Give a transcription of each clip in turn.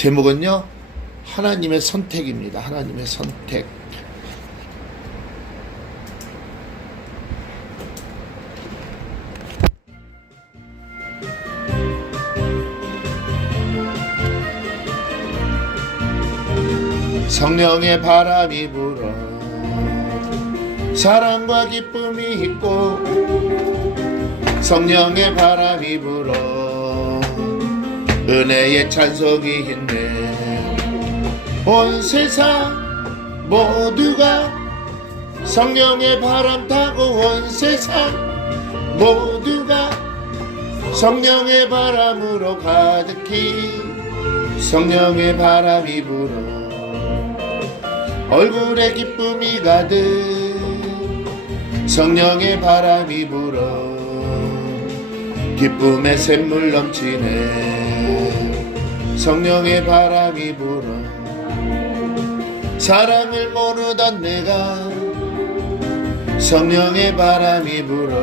제목은요, 하나님의 선택입니다. 하나님의 선택. 성령의 바람이 불어 사랑과 기쁨이 있고, 성령의 바람이 불어 은혜의 찬송이 있네. 온 세상 모두가 성령의 바람 타고, 온 세상 모두가 성령의 바람으로 가득히 성령의 바람이 불어 얼굴에 기쁨이 가득 성령의 바람이 불어 기쁨의 샘물 넘치네. 성령의 바람이 불어 사랑을 모르던 내가 성령의 바람이 불어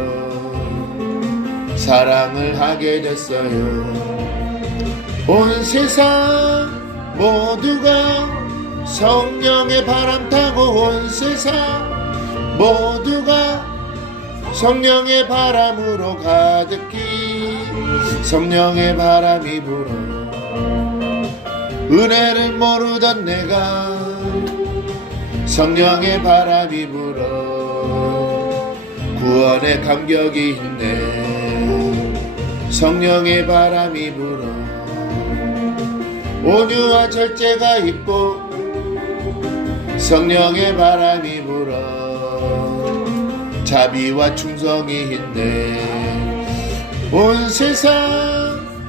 사랑을 하게 됐어요. 온 세상 모두가 성령의 바람 타고, 온 세상 모두가 성령의 바람으로 가득히 성령의 바람이 불어 은혜를 모르던 내가 성령의 바람이 불어 구원의 감격이 있네. 성령의 바람이 불어 온유와 절제가 있고 성령의 바람이 불어 자비와 충성이 있네. 온 세상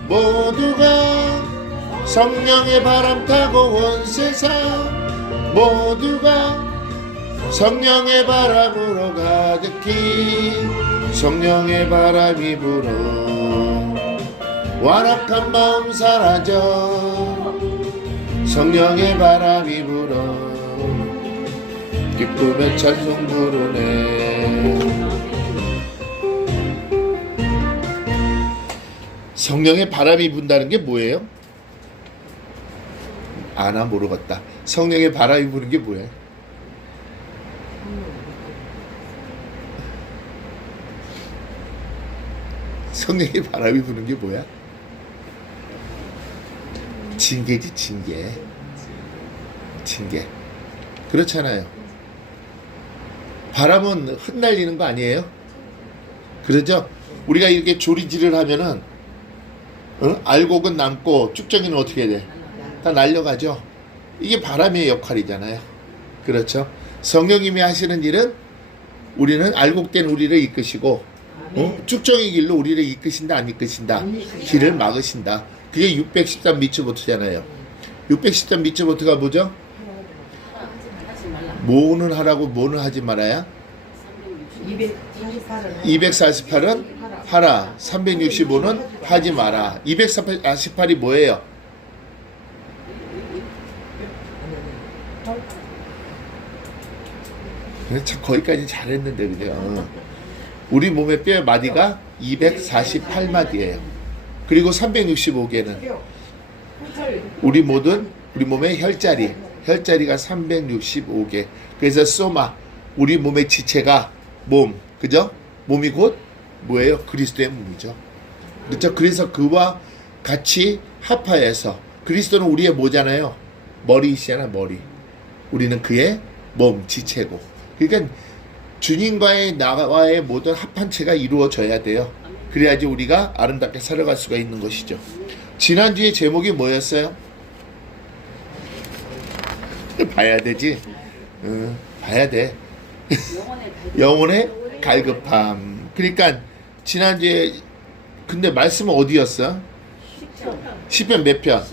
모두가 성령의 바람 타고, 온 세상 모두가 성령의 바람으로 가득히 성령의 바람이 불어 완악한 마음 사라져 성령의 바람이 불어 기쁨의 찬송 부르네. 성령의 바람이 분다는 게 뭐예요? 나 모르겠다. 성령의 바람이 부는 게 뭐예요? 성령의 바람이 부는 게 뭐야? 징계지, 징계. 징계. 그렇잖아요. 바람은 흩날리는 거 아니에요? 그러죠? 우리가 이렇게 조리질을 하면은 알곡은 남고 쭉정이는 어떻게 돼? 다 날려가죠? 이게 바람의 역할이잖아요. 그렇죠? 성령님이 하시는 일은 우리는 알곡된 우리를 이끄시고 쭉정이 길로 우리를 이끄신다, 안 이끄신다? 길을 막으신다. 그게 613 미츠보트잖아요. 613 미츠보트가 뭐죠? 뭐는 하라고 뭐는 하지 말아야? 248은 하라, 365는 하지 마라. 248이 뭐예요? 참 거기까지 잘했는데 그죠? 우리 몸의 뼈의 마디가 248마디예요. 그리고 365개는 우리 몸의 혈자리가 365개. 그래서 소마, 우리 몸의 지체가 몸, 그죠? 몸이 곧 뭐예요? 그리스도의 몸이죠. 그렇죠? 그래서 그와 같이 합하여서 그리스도는 우리의 뭐잖아요? 머리이시잖아, 머리. 우리는 그의 몸, 지체고. 그러니까 주님과의 나와의 모든 합한 체가 이루어져야 돼요. 그래야지 우리가 아름답게 살아갈 수가 있는 것이죠. 지난주에 제목이 뭐였어요? 봐야 되지. 봐야 돼. 영혼의 갈급함. 그러니까 지난주에 근데 말씀은 어디였어? 10편 몇 편?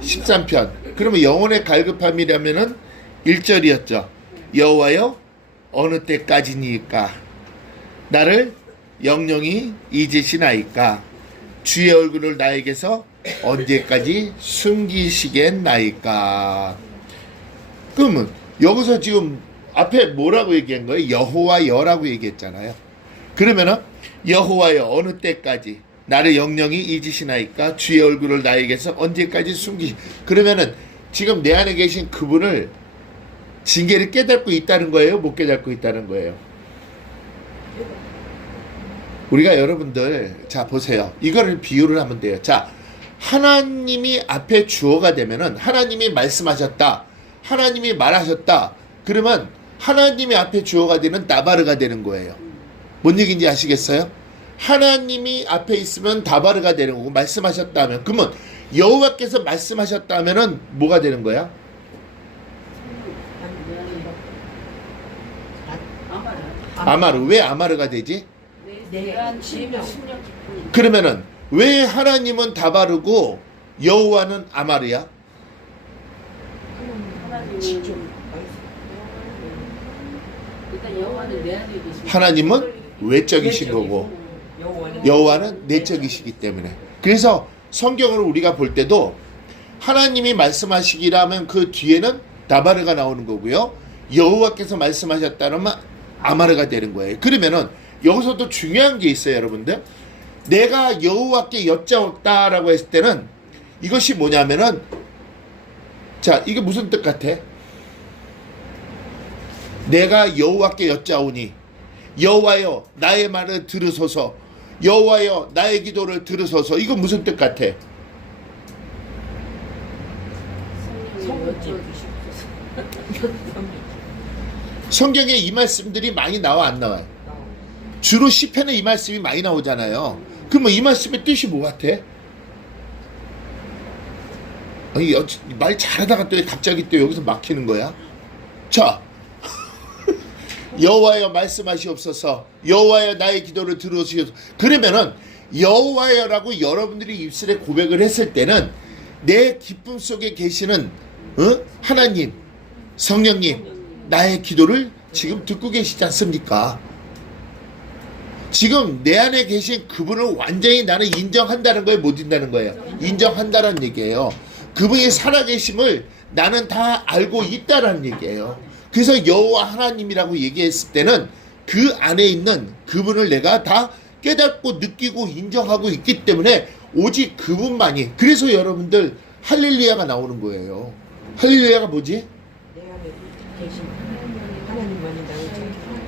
13편. 그러면 영혼의 갈급함이라면은 1절이었죠. 여호와여 어느 때까지니까 나를 영영히 잊으시나이까 주의 얼굴을 나에게서 언제까지 숨기시겠나이까. 그러면 여기서 지금 앞에 뭐라고 얘기한 거예요? 여호와여라고 얘기했잖아요. 그러면은 여호와여 어느 때까지, 나를 영영히 잊으시나이까 주의 얼굴을 나에게서 언제까지 그러면은 지금 내 안에 계신 그분을 징계를 깨닫고 있다는 거예요? 못 깨닫고 있다는 거예요? 우리가 여러분들 자 보세요. 이거를 비유를 하면 돼요. 자, 하나님이 앞에 주어가 되면은 하나님이 말씀하셨다. 하나님이 말하셨다. 그러면 하나님이 앞에 주어가 되는 나바르가 되는 거예요. 뭔 얘기인지 아시겠어요? 하나님이 앞에 있으면 다바르가 되는 거고 말씀하셨다면 그러면 여호와께서 말씀하셨다면은 뭐가 되는 거야? 아마르. 왜 아마르가 되지? 그러면은 왜 하나님은 다바르고 여호와는 아마르야? 하나님은 외적이신 거고 여호와는 내적이시기 때문에. 그래서 성경을 우리가 볼 때도 하나님이 말씀하시기라면 그 뒤에는 다바르가 나오는 거고요. 여호와께서 말씀하셨다면 아마르가 되는 거예요. 그러면은 여기서도 중요한 게 있어요, 여러분들. 내가 여호와께 여짜옵다라고 했을 때는 이것이 뭐냐면은 자, 이게 무슨 뜻 같아? 내가 여호와께 여짜오니 여호와여 나의 말을 들으소서 여호와여 나의 기도를 들으소서. 이거 무슨 뜻 같아? 성경에 이 말씀들이 많이 나와 안 나와요? 주로 시편에 이 말씀이 많이 나오잖아요. 그러면 이 말씀의 뜻이 뭐 같아? 아니, 말 잘하다가 또 갑자기 또 여기서 막히는 거야? 자, 여호와여 말씀하시옵소서 여호와여 나의 기도를 들으시옵소서. 그러면은 여호와여라고 여러분들이 입술에 고백을 했을 때는 내 기쁨 속에 계시는 하나님 성령님 나의 기도를 지금 듣고 계시지 않습니까? 지금 내 안에 계신 그분을 완전히 나는 인정한다는 거예요? 못 인다는 거예요? 인정한다는 얘기예요. 그분이 살아계심을 나는 다 알고 있다라는 얘기예요. 그래서 여호와 하나님이라고 얘기했을 때는 그 안에 있는 그분을 내가 다 깨닫고 느끼고 인정하고 있기 때문에 오직 그분만이. 그래서 여러분들 할렐루야가 나오는 거예요. 할렐루야가 뭐지? 내 안에 계신 하나님만이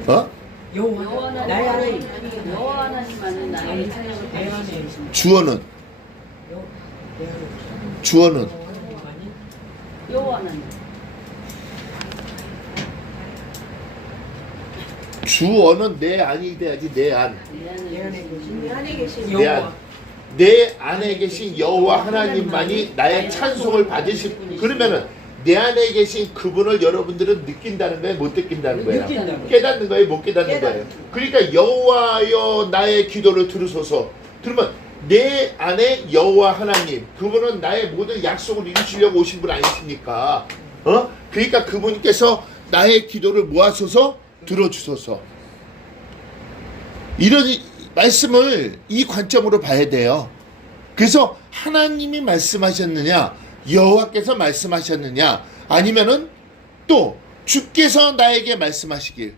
나의 어? 여호와 나의 안에 여호와 하나님만은 나의 내 안에 계신 주어는 내 안에 계신 주어는 하나님만이 여호와 하나님. 주어는 내 안이 돼야지. 내 안. 내 안에 계신 내 안. 내 안에 계신 여호와 하나님만이 나의 찬송을 받으실 분. 그러면은 내 안에 계신 그분을 여러분들은 느낀다는 거예요? 못 느낀다는 거예요? 느낀다는 깨닫는 거예요? 못 깨닫는 거예요? 그러니까 여호와여 나의 기도를 들으소서. 그러면 내 안에 여호와 하나님 그분은 나의 모든 약속을 이루시려고 오신 분 아니십니까? 그러니까 그분께서 나의 기도를 모아소서 들어주소서. 이런 말씀을 이 관점으로 봐야 돼요. 그래서 하나님이 말씀하셨느냐 여호와께서 말씀하셨느냐 아니면은 또 주께서 나에게 말씀하시길.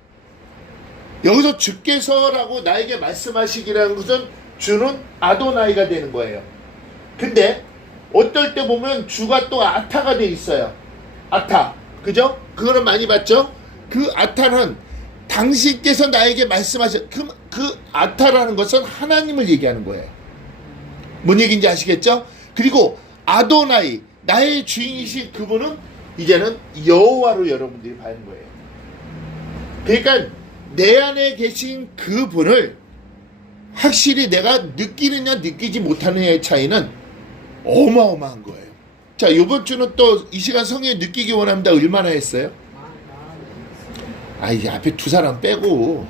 여기서 주께서라고 나에게 말씀하시기라는 것은 주는 아도나이가 되는 거예요. 근데 어떨 때 보면 주가 또 아타가 돼 있어요. 아타. 그죠? 그거는 많이 봤죠? 그 아타는 당신께서 나에게 말씀하셨. 그 아타라는 것은 하나님을 얘기하는 거예요. 뭔 얘기인지 아시겠죠? 그리고 아도나이 나의 주인이신 그분은 이제는 여호와로 여러분들이 봐는 거예요. 그러니까 내 안에 계신 그분을 확실히 내가 느끼느냐 느끼지 못하느냐의 차이는 어마어마한 거예요. 자, 이번 주는 또 이 시간 성령 느끼기 원합니다. 얼마나 했어요? 이 앞에 두 사람 빼고.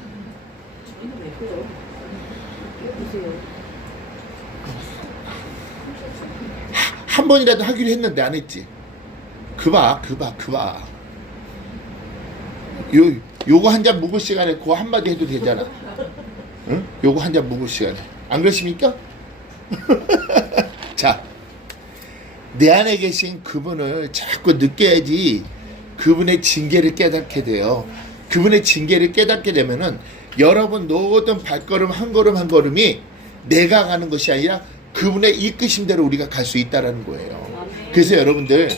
한 번이라도 하기로 했는데 안 했지. 그 봐. 요거 한 잔 묵을 시간에 그거 한마디 해도 되잖아. 응? 요거 한 잔 묵을 시간에. 안 그러십니까? 자, 내 안에 계신 그분을 자꾸 느껴야지 그분의 징계를 깨닫게 돼요. 그분의 징계를 깨닫게 되면은 여러분 모든 발걸음 한 걸음 한 걸음이 내가 가는 것이 아니라 그분의 이끄심대로 우리가 갈 수 있다라는 거예요. 아멘. 그래서 여러분들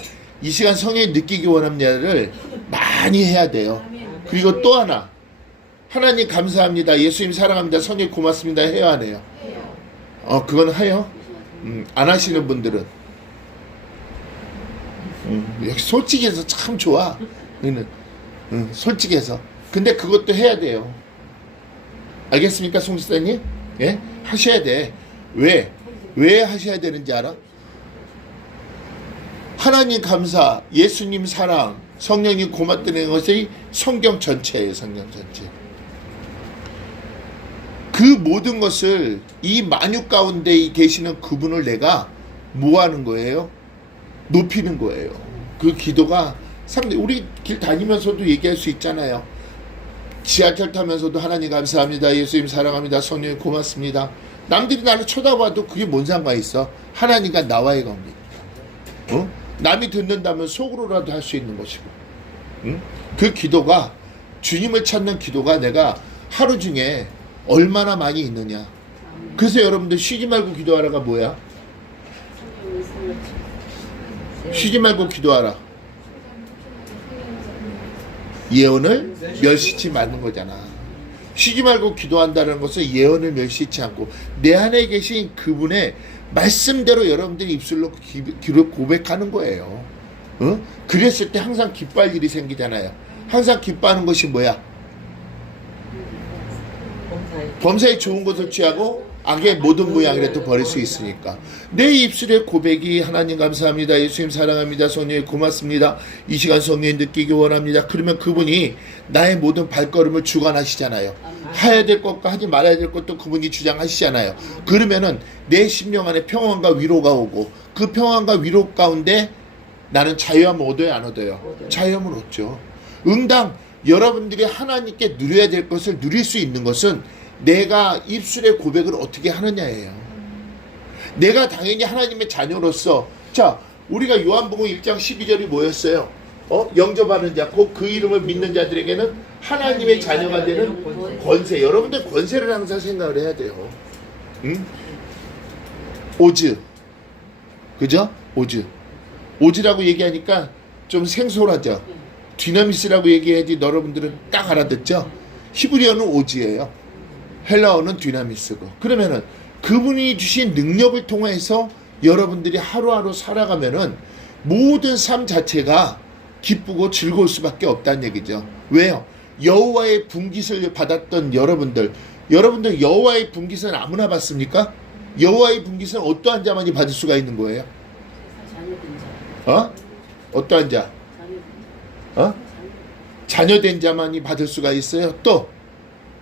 이 시간 성령이 느끼기 원합니다를 많이 해야 돼요. 그리고 또 하나, 하나님 감사합니다, 예수님 사랑합니다, 성령 고맙습니다 해야 하네요. 그건 해요. 안 하시는 분들은 여기 솔직해서 참 좋아. 여기는 솔직해서. 근데 그것도 해야 돼요. 알겠습니까, 송지사님? 예? 하셔야 돼. 왜 하셔야 되는지 알아? 하나님 감사, 예수님 사랑, 성령님 고맙다는 것이 성경 전체예요. 성경 전체. 그 모든 것을 이 만유 가운데 계시는 그분을 내가 뭐 하는 거예요? 높이는 거예요. 그 기도가 상당히, 우리 길 다니면서도 얘기할 수 있잖아요. 지하철 타면서도 하나님 감사합니다, 예수님 사랑합니다, 성령님 고맙습니다. 남들이 나를 쳐다봐도 그게 뭔 상관이 있어? 하나님과 나와의 관계. 남이 듣는다면 속으로라도 할 수 있는 것이고. 그 기도가, 주님을 찾는 기도가 내가 하루 중에 얼마나 많이 있느냐. 그래서 여러분들 쉬지 말고 기도하라가 뭐야? 쉬지 말고 기도하라. 예언을 멸시치 말는 거잖아. 쉬지 말고 기도한다는 것은 예언을 멸시치 않고 내 안에 계신 그분의 말씀대로 여러분들이 입술로 기로 고백하는 거예요. 그랬을 때 항상 기뻐할 일이 생기잖아요. 항상 기뻐하는 것이 뭐야? 범사에 좋은 것을 취하고 악의 모든 모양이라도 버릴 수 있으니까. 내 입술의 고백이 하나님 감사합니다, 예수님 사랑합니다, 성령님 고맙습니다, 이 시간 성령님 느끼기 원합니다. 그러면 그분이 나의 모든 발걸음을 주관하시잖아요. 해야 될 것과 하지 말아야 될 것도 그분이 주장하시잖아요. 그러면은 내 심령 안에 평안과 위로가 오고 그 평안과 위로 가운데 나는 자유함을 얻어요, 안 얻어요? 자유함을 얻죠. 응당 여러분들이 하나님께 누려야 될 것을 누릴 수 있는 것은 내가 입술의 고백을 어떻게 하느냐예요. 내가 당연히 하나님의 자녀로서, 자, 우리가 요한복음 1장 12절이 뭐였어요? 영접하는 자, 곧 그 이름을 믿는 자들에게는 하나님의 자녀가 되는 권세. 여러분들 권세를 항상 생각을 해야 돼요. 오즈, 그죠? 오즈라고 얘기하니까 좀 생소하죠. 디나미스라고 얘기해야지 여러분들은 딱 알아듣죠. 히브리어는 오즈예요. 헬라어는 디나미스고. 그러면은 그분이 주신 능력을 통해서 여러분들이 하루하루 살아가면은 모든 삶 자체가 기쁘고 즐거울 수밖에 없다는 얘기죠. 왜요? 여호와의 분깃을 받았던 여러분들 여호와의 분깃은 아무나 받습니까? 여호와의 분깃은 어떠한 자만이 받을 수가 있는 거예요? 어떠한 자? 자녀된 자만이 받을 수가 있어요. 또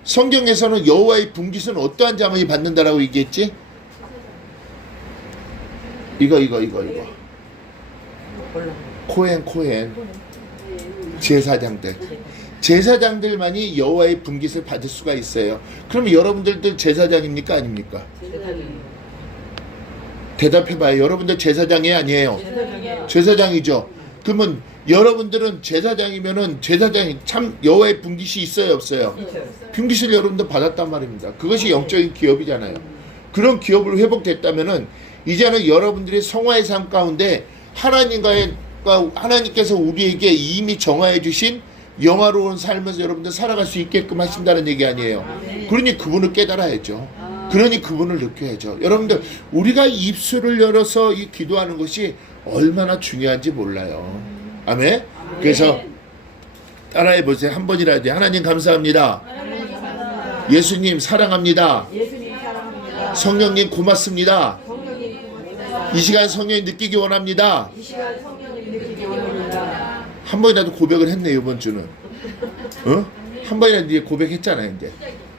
성경에서는 여호와의 분깃은 어떠한 자만이 받는다라고 얘기했지? 이거 코헨 제사장들만이 여호와의 분깃을 받을 수가 있어요. 그럼 여러분들도 제사장입니까, 아닙니까? 대답해봐요. 여러분들 제사장이 아니에요? 제사장이죠. 그러면 여러분들은 제사장이면은 제사장이 참 여호와의 분깃이 있어요, 없어요? 분깃을 여러분들 받았단 말입니다. 그것이 영적인 기업이잖아요. 그런 기업을 회복됐다면은 이제는 여러분들의 성화의 삶 가운데 하나님께서 우리에게 이미 정하여 주신 영화로운 삶에서 여러분들 살아갈 수 있게끔 하신다는 얘기 아니에요. 그러니 그분을 깨달아야죠. 그러니 그분을 느껴야죠. 여러분들 우리가 입술을 열어서 이 기도하는 것이 얼마나 중요한지 몰라요. 아멘. 그래서 따라해 보세요. 한 번이라도. 하나님 감사합니다. 예수님 사랑합니다. 성령님 고맙습니다. 이 시간 성령님 느끼기 원합니다. 한 번이라도 고백을 했네, 이번 주는. 한 번이라도 이제 고백했잖아요. 이제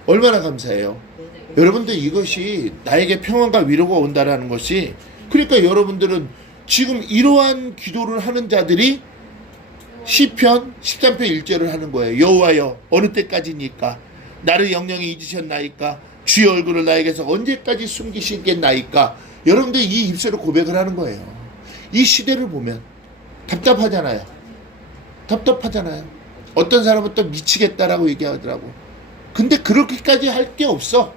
얼마나 감사해요. 여러분들 이것이 나에게 평안과 위로가 온다라는 것이, 그러니까 여러분들은 지금 이러한 기도를 하는 자들이 시편 13편 1절을 하는 거예요. 여호와여 어느 때까지니까 나를 영영히 잊으셨나이까 주의 얼굴을 나에게서 언제까지 숨기시겠나이까. 여러분들 이 입술로 고백을 하는 거예요. 이 시대를 보면 답답하잖아요. 어떤 사람은 또 미치겠다라고 얘기하더라고. 근데 그렇게까지 할 게 없어.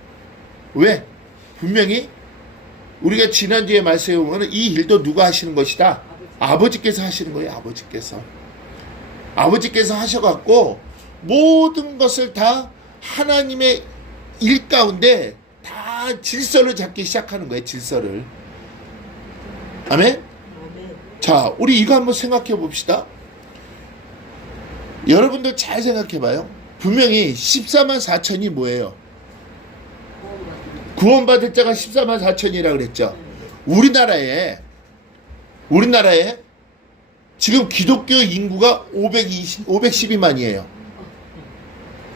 왜? 분명히 우리가 지난주에 말씀해 보면 이 일도 누가 하시는 것이다? 아버지께서 하시는 거예요. 아버지께서 하셔갖고 모든 것을 다 하나님의 일 가운데 다 질서를 잡기 시작하는 거예요. 질서를. 아멘? 아멘. 자, 우리 이거 한번 생각해 봅시다. 여러분들 잘 생각해 봐요. 분명히 14만 4천이 뭐예요? 구원받을 자가 14만 4천이라 그랬죠. 우리나라에 지금 기독교 인구가 512만이에요.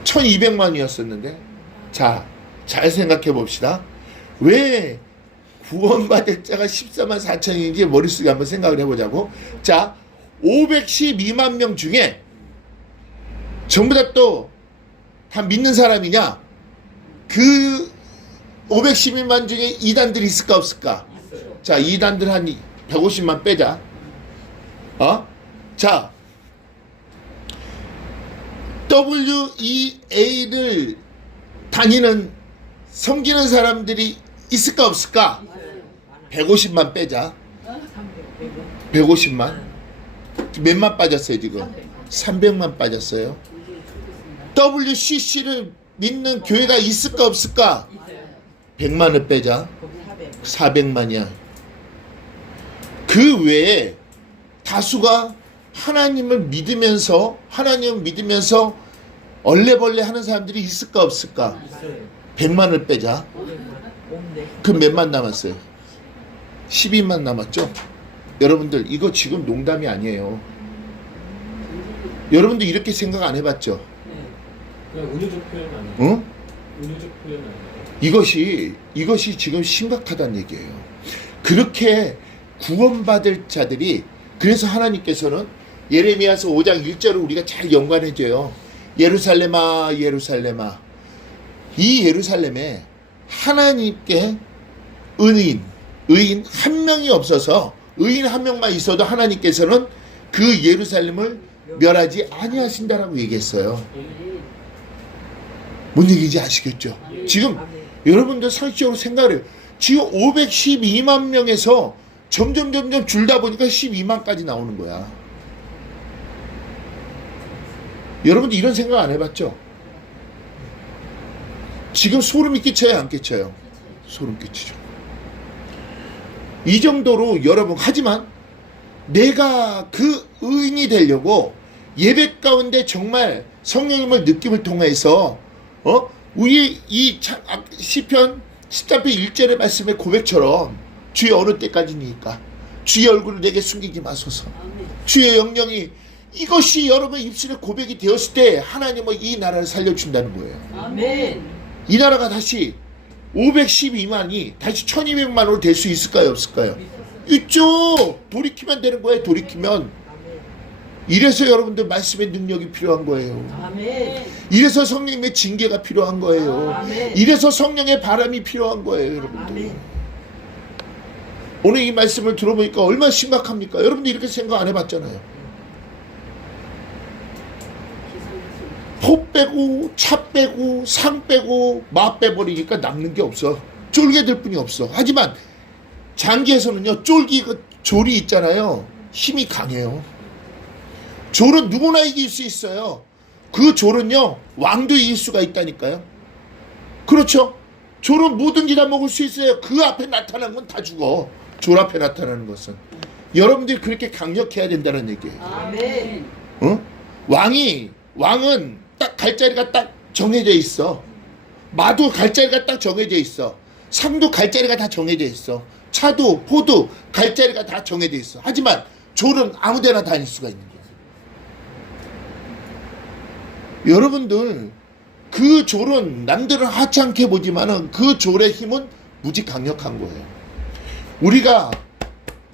1200만이었었는데, 자, 잘 생각해 봅시다. 왜 구원받을 자가 14만 4천인지 머릿속에 한번 생각을 해보자고. 자, 512만 명 중에 전부 다 믿는 사람이냐? 그 512만 중에 이단들이 있을까 없을까? 자, 이단들 한 150만 빼자. 자, WEA를 다니는 섬기는 사람들이 있을까 없을까? 150만 빼자. 150만. 몇만 빠졌어요 지금? 300만 빠졌어요. WCC를 믿는 교회가 있을까 없을까? 100만을 빼자. 400만이야. 그 외에 다수가 하나님을 믿으면서 얼레벌레 하는 사람들이 있을까 없을까? 100만을 빼자. 그 몇만 남았어요? 12만 남았죠? 여러분들 이거 지금 농담이 아니에요. 여러분들 이렇게 생각 안 해봤죠? 그냥 은유적 표현 아니에요? 응? 은유적 표현 아니에요? 이것이 지금 심각하다는 얘기예요. 그렇게 구원받을 자들이, 그래서 하나님께서는 예레미야서 5장 1절을 우리가 잘 연관해줘요. 예루살렘아 예루살렘아, 이 예루살렘에 하나님께 의인 한 명이 없어서, 의인 한 명만 있어도 하나님께서는 그 예루살렘을 멸하지 아니하신다라고 얘기했어요. 뭔 얘기인지 아시겠죠? 지금 여러분들 상식적으로 생각을 해요. 지금 512만 명에서 점점 줄다 보니까 12만까지 나오는 거야. 여러분들 이런 생각 안 해봤죠? 지금 소름이 끼쳐요, 안 끼쳐요? 소름 끼치죠. 이 정도로 여러분, 하지만 내가 그 의인이 되려고 예배 가운데 정말 성령님을 느낌을 통해서 우리 이 시편 14편 1절의 말씀의 고백처럼, 주의 어느 때까지니까 주의 얼굴을 내게 숨기지 마소서. 주의 영령이, 이것이 여러분 입술의 고백이 되었을 때 하나님은 이 나라를 살려준다는 거예요. 아멘. 이 나라가 다시 512만이 다시 1200만으로 될 수 있을까요 없을까요? 있죠. 돌이키면 되는 거예요. 돌이키면. 이래서 여러분들 말씀의 능력이 필요한 거예요. 아멘. 이래서 성령님의 징계가 필요한 거예요. 아멘. 이래서 성령의 바람이 필요한 거예요, 여러분들. 아멘. 오늘 이 말씀을 들어보니까 얼마나 심각합니까? 여러분들 이렇게 생각 안 해봤잖아요. 포 빼고 차 빼고 상 빼고 마 빼버리니까 남는 게 없어. 쫄개들 뿐이 없어. 하지만 장기에서는요, 졸이 있잖아요. 힘이 강해요. 졸은 누구나 이길 수 있어요. 그 졸은요, 왕도 이길 수가 있다니까요. 그렇죠? 졸은 뭐든지 다 먹을 수 있어요. 그 앞에 나타나는 건 다 죽어. 졸 앞에 나타나는 것은. 여러분들이 그렇게 강력해야 된다는 얘기예요. 아멘. 왕은 딱 갈 자리가 딱 정해져 있어. 마도 갈 자리가 딱 정해져 있어. 상도 갈 자리가 다 정해져 있어. 차도 포도 갈 자리가 다 정해져 있어. 하지만 졸은 아무데나 다닐 수가 있는 거야. 여러분들, 그 졸은 남들은 하찮게 보지만은 그 졸의 힘은 무지 강력한 거예요. 우리가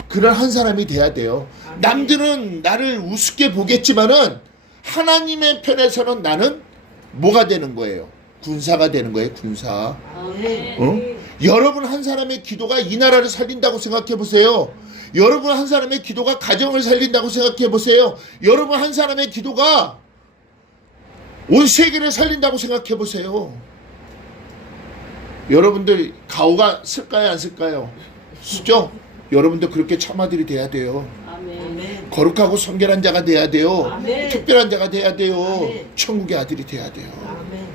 그런 한 사람이 돼야 돼요. 남들은 나를 우습게 보겠지만은 하나님의 편에서는 나는 뭐가 되는 거예요? 군사가 되는 거예요. 군사. 아멘. 여러분 한 사람의 기도가 이 나라를 살린다고 생각해 보세요. 여러분 한 사람의 기도가 가정을 살린다고 생각해 보세요. 여러분 한 사람의 기도가 온 세계를 살린다고 생각해 보세요. 여러분들 가오가 쓸까요 안 쓸까요? 쓰죠? 여러분들 그렇게 참아들이 돼야 돼요. 아멘. 아멘. 거룩하고 성결한 자가 돼야 돼요. 아멘. 특별한 자가 돼야 돼요. 아멘. 천국의 아들이 돼야 돼요. 아멘.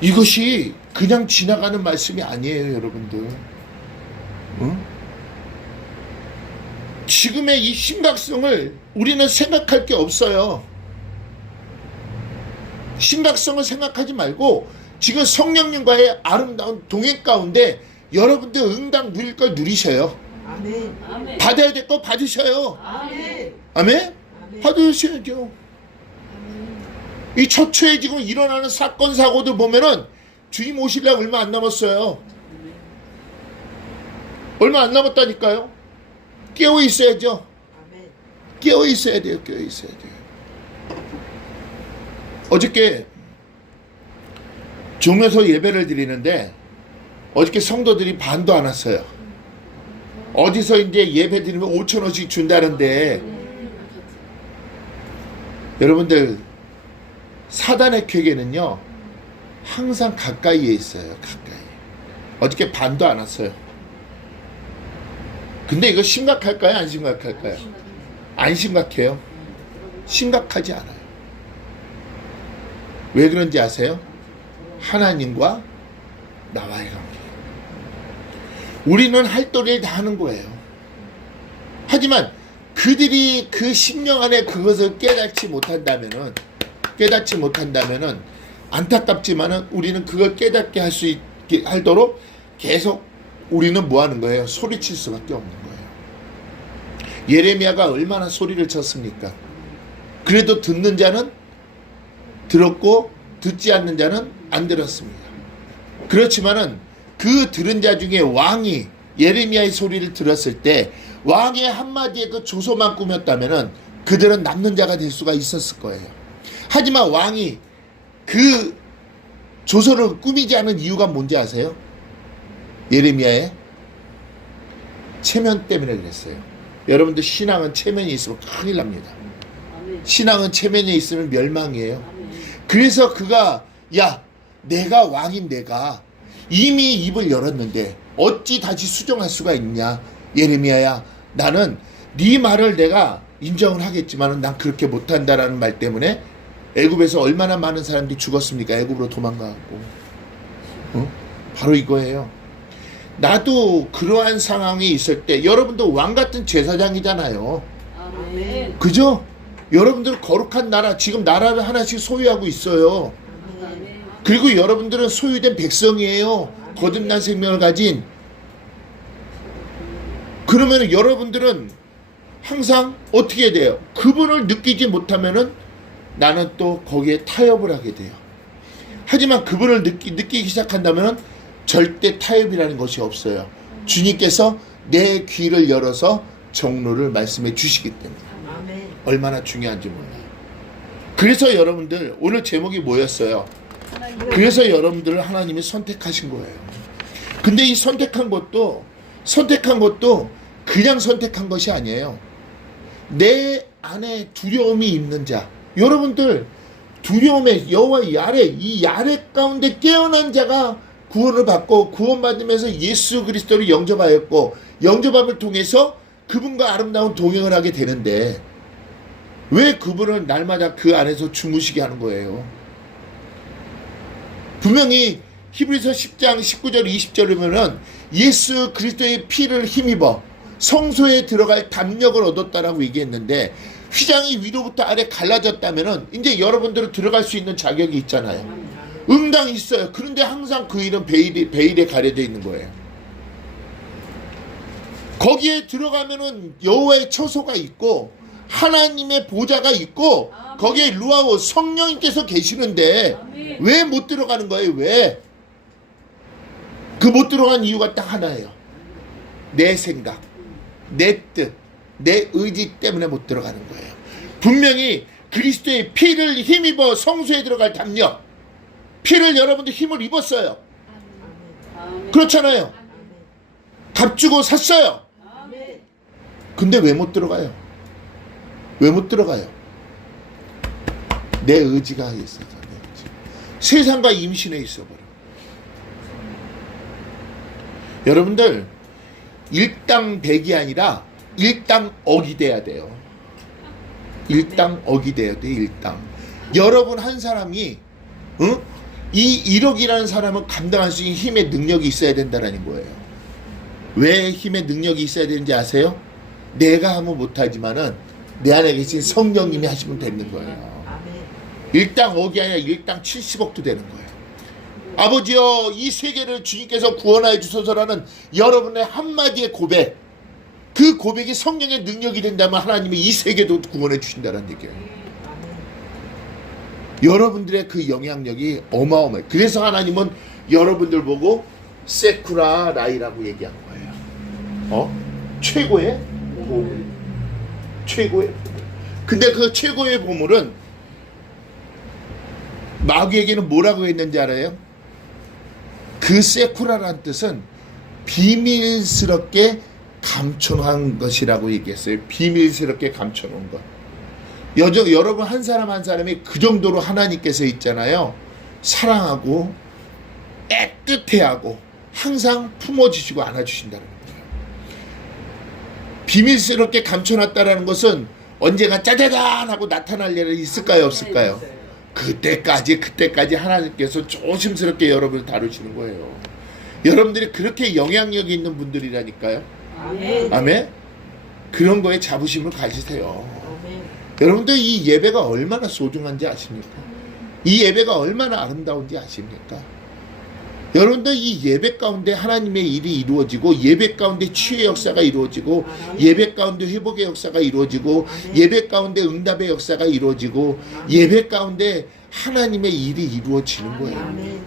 이것이 그냥 지나가는 말씀이 아니에요, 여러분들. 응? 지금의 이 심각성을 우리는 생각할 게 없어요. 심각성을 생각하지 말고 지금 성령님과의 아름다운 동행 가운데 여러분들 응당 누릴 걸 누리셔요. 아멘. 아멘. 받아야 될 거 받으셔요. 아멘. 아멘? 아멘. 받으셔야죠. 이 처처에 지금 일어나는 사건 사고들 보면은 주님 오시려고 얼마 안 남았어요. 얼마 안 남았다니까요. 깨어 있어야죠. 아멘. 깨어 있어야 돼요. 깨어 있어야 돼요. 어저께 종묘서 예배를 드리는데 어저께 성도들이 반도 안 왔어요. 어디서 이제 예배 드리면 5,000원씩 준다는데 여러분들 사단의 쾌계는요 항상 가까이에 있어요. 가까이. 어저께 반도 안 왔어요. 근데 이거 심각할까요? 안 심각할까요? 안 심각해요. 심각하지 않아요. 왜 그런지 아세요? 하나님과 나와의 관계. 우리는 할 도리를 다 하는 거예요. 하지만 그들이 그 심령 안에 그것을 깨닫지 못한다면은 안타깝지만은 우리는 그걸 깨닫게 할 수 있게 하도록 계속 우리는 뭐 하는 거예요? 소리칠 수밖에 없는 거예요. 예레미야가 얼마나 소리를 쳤습니까? 그래도 듣는 자는 들었고 듣지 않는 자는 안 들었습니다. 그렇지만은 그 들은 자 중에 왕이 예레미야의 소리를 들었을 때 왕의 한마디에 그 조소만 꾸몄다면은 그들은 남는 자가 될 수가 있었을 거예요. 하지만 왕이 그 조소를 꾸미지 않은 이유가 뭔지 아세요? 예레미야의 체면 때문에 그랬어요. 여러분들 신앙은 체면이 있으면 큰일 납니다. 아멘. 신앙은 체면이 있으면 멸망이에요. 아멘. 그래서 그가 야 내가 왕인 내가 이미 입을 열었는데 어찌 다시 수정할 수가 있냐. 예레미야야 나는 네 말을 내가 인정을 하겠지만 난 그렇게 못한다라는 말 때문에 애굽에서 얼마나 많은 사람들이 죽었습니까? 애굽으로 도망가고 바로 이거예요. 나도 그러한 상황이 있을 때 여러분도 왕 같은 제사장이잖아요. 아멘. 그죠? 여러분들 거룩한 나라 지금 나라를 하나씩 소유하고 있어요. 아멘. 그리고 여러분들은 소유된 백성이에요. 거듭난 생명을 가진. 그러면 여러분들은 항상 어떻게 돼요? 그분을 느끼지 못하면은 나는 또 거기에 타협을 하게 돼요. 하지만 그분을 느끼기 시작한다면 절대 타협이라는 것이 없어요. 주님께서 내 귀를 열어서 정로를 말씀해 주시기 때문에 아멘. 얼마나 중요한지 몰라요. 그래서 여러분들 오늘 제목이 뭐였어요? 그래서 여러분들을 하나님이 선택하신 거예요. 근데 이 선택한 것도 그냥 선택한 것이 아니에요. 내 안에 두려움이 있는 자, 여러분들 두려움에 여호와 야레 이 야레 가운데 깨어난 자가 구원을 받고 구원받으면서 예수 그리스도를 영접하였고 영접함을 통해서 그분과 아름다운 동행을 하게 되는데 왜 그분을 날마다 그 안에서 주무시게 하는 거예요? 분명히 히브리서 10장 19절 20절을 보면 예수 그리스도의 피를 힘입어 성소에 들어갈 담력을 얻었다라고 얘기했는데 휘장이 위로부터 아래 갈라졌다면은 이제 여러분들은 들어갈 수 있는 자격이 있잖아요. 응당이 있어요. 그런데 항상 그 일은 베일에 가려져 있는 거예요. 거기에 들어가면은 여호와의 처소가 있고 하나님의 보좌가 있고 거기에 루아오 성령님께서 계시는데 왜 못 들어가는 거예요? 왜? 그 못 들어간 이유가 딱 하나예요. 내 생각, 내 뜻, 내 의지 때문에 못 들어가는 거예요. 분명히 그리스도의 피를 힘입어 성소에 들어갈 담력, 피를 여러분들 힘을 입었어요. 아멘. 그렇잖아요. 값 주고 샀어요. 아멘. 근데 왜 못 들어가요? 왜 못 들어가요? 내 의지가 있어서 내 의지. 세상과 임신해 있어버려. 여러분들 일당백이 아니라 일당억이 돼야 돼요. 일당억이 돼야 돼. 일당. 여러분 한 사람이 이 1억이라는 사람은 감당할 수 있는 힘의 능력이 있어야 된다는 거예요. 왜 힘의 능력이 있어야 되는지 아세요? 내가 하면 못하지만은 내 안에 계신 성령님이 하시면 되는 거예요. 일당억이 아니라 일당 70억도 되는 거예요. 아버지여, 이 세계를 주님께서 구원하여 주소서라는 여러분의 한마디의 고백, 그 고백이 성령의 능력이 된다면 하나님이 이 세계도 구원해 주신다는 얘기예요. 여러분들의 그 영향력이 어마어마해요. 그래서 하나님은 여러분들 보고 세쿠라 라이라고 얘기한 거예요. 최고의 보물. 최고의 보물. 근데 그 최고의 보물은 마귀에게는 뭐라고 했는지 알아요? 그 세쿠라라는 뜻은 비밀스럽게 감춰놓은 것이라고 얘기했어요. 비밀스럽게 감춰놓은 것. 여러분 한 사람 한 사람이 그 정도로 하나님께서 있잖아요. 사랑하고 애틋해하고 항상 품어주시고 안아주신다는 거예요. 비밀스럽게 감춰놨다라는 것은 언제가 짜자잔 하고 나타날 일이 있을까요? 없을까요? 그때까지 하나님께서 조심스럽게 여러분을 다루시는 거예요. 여러분들이 그렇게 영향력이 있는 분들이라니까요. 아멘. 아멘. 그런 거에 자부심을 가지세요. 아멘. 여러분들 이 예배가 얼마나 소중한지 아십니까? 이 예배가 얼마나 아름다운지 아십니까? 여러분들 이 예배 가운데 하나님의 일이 이루어지고, 예배 가운데 치유의 역사가 이루어지고, 예배 가운데 회복의 역사가 이루어지고, 예배 가운데 응답의 역사가 이루어지고, 예배 가운데 하나님의 일이 이루어지는 거예요. 아멘.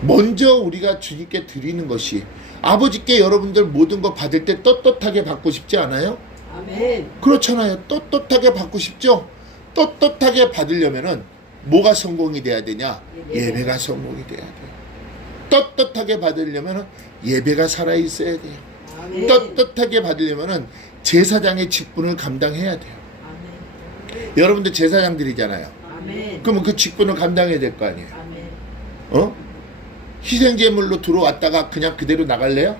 먼저 우리가 주님께 드리는 것이, 아버지께 여러분들 모든 거 받을 때 떳떳하게 받고 싶지 않아요? 아멘. 그렇잖아요. 떳떳하게 받고 싶죠? 떳떳하게 받으려면은 뭐가 성공이 돼야 되냐? 예배가 성공이 돼야 돼요. 떳떳하게 받으려면은 예배가 살아있어야 돼요. 아멘. 떳떳하게 받으려면은 제사장의 직분을 감당해야 돼요. 아멘. 여러분들 제사장들이잖아요. 아멘. 그러면 그 직분을 감당해야 될 거 아니에요. 아멘. 희생제물로 들어왔다가 그냥 그대로 나갈래요?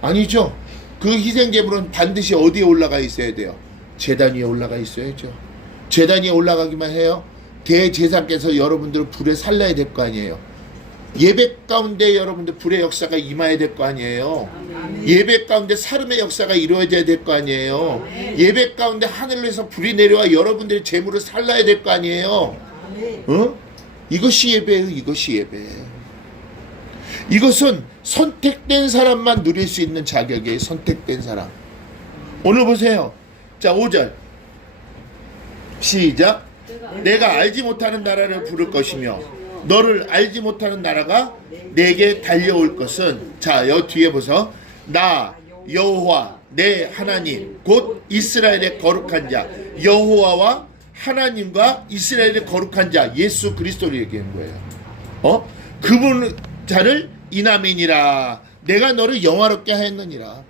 아니죠. 그 희생제물은 반드시 어디에 올라가 있어야 돼요? 제단 위에 올라가 있어야죠. 제단 위에 올라가기만 해요. 대제사장께서 여러분들을 불에 살려야 될 거 아니에요. 예배 가운데 여러분들 불의 역사가 임해야 될 거 아니에요. 아멘. 예배 가운데 사름의 역사가 이루어져야 될 거 아니에요. 예배 가운데 하늘에서 불이 내려와 여러분들의 재물을 살려야 될 거 아니에요. 아멘. 이것이 예배예요. 이것이 예배예요. 이것은 선택된 사람만 누릴 수 있는 자격이에요. 선택된 사람. 오늘 보세요. 자, 5절 시작. 내가 알지 못하는 나라를 부를 것이며 너를 알지 못하는 나라가 내게 달려올 것은, 자, 여 뒤에 보세요. 나 여호와 내 하나님 곧 이스라엘의 거룩한 자, 여호와와 하나님과 이스라엘의 거룩한 자 예수 그리스도를 얘기하는 거예요. 그분 자를 이남이니라. 내가 너를 영화롭게 하였느니라.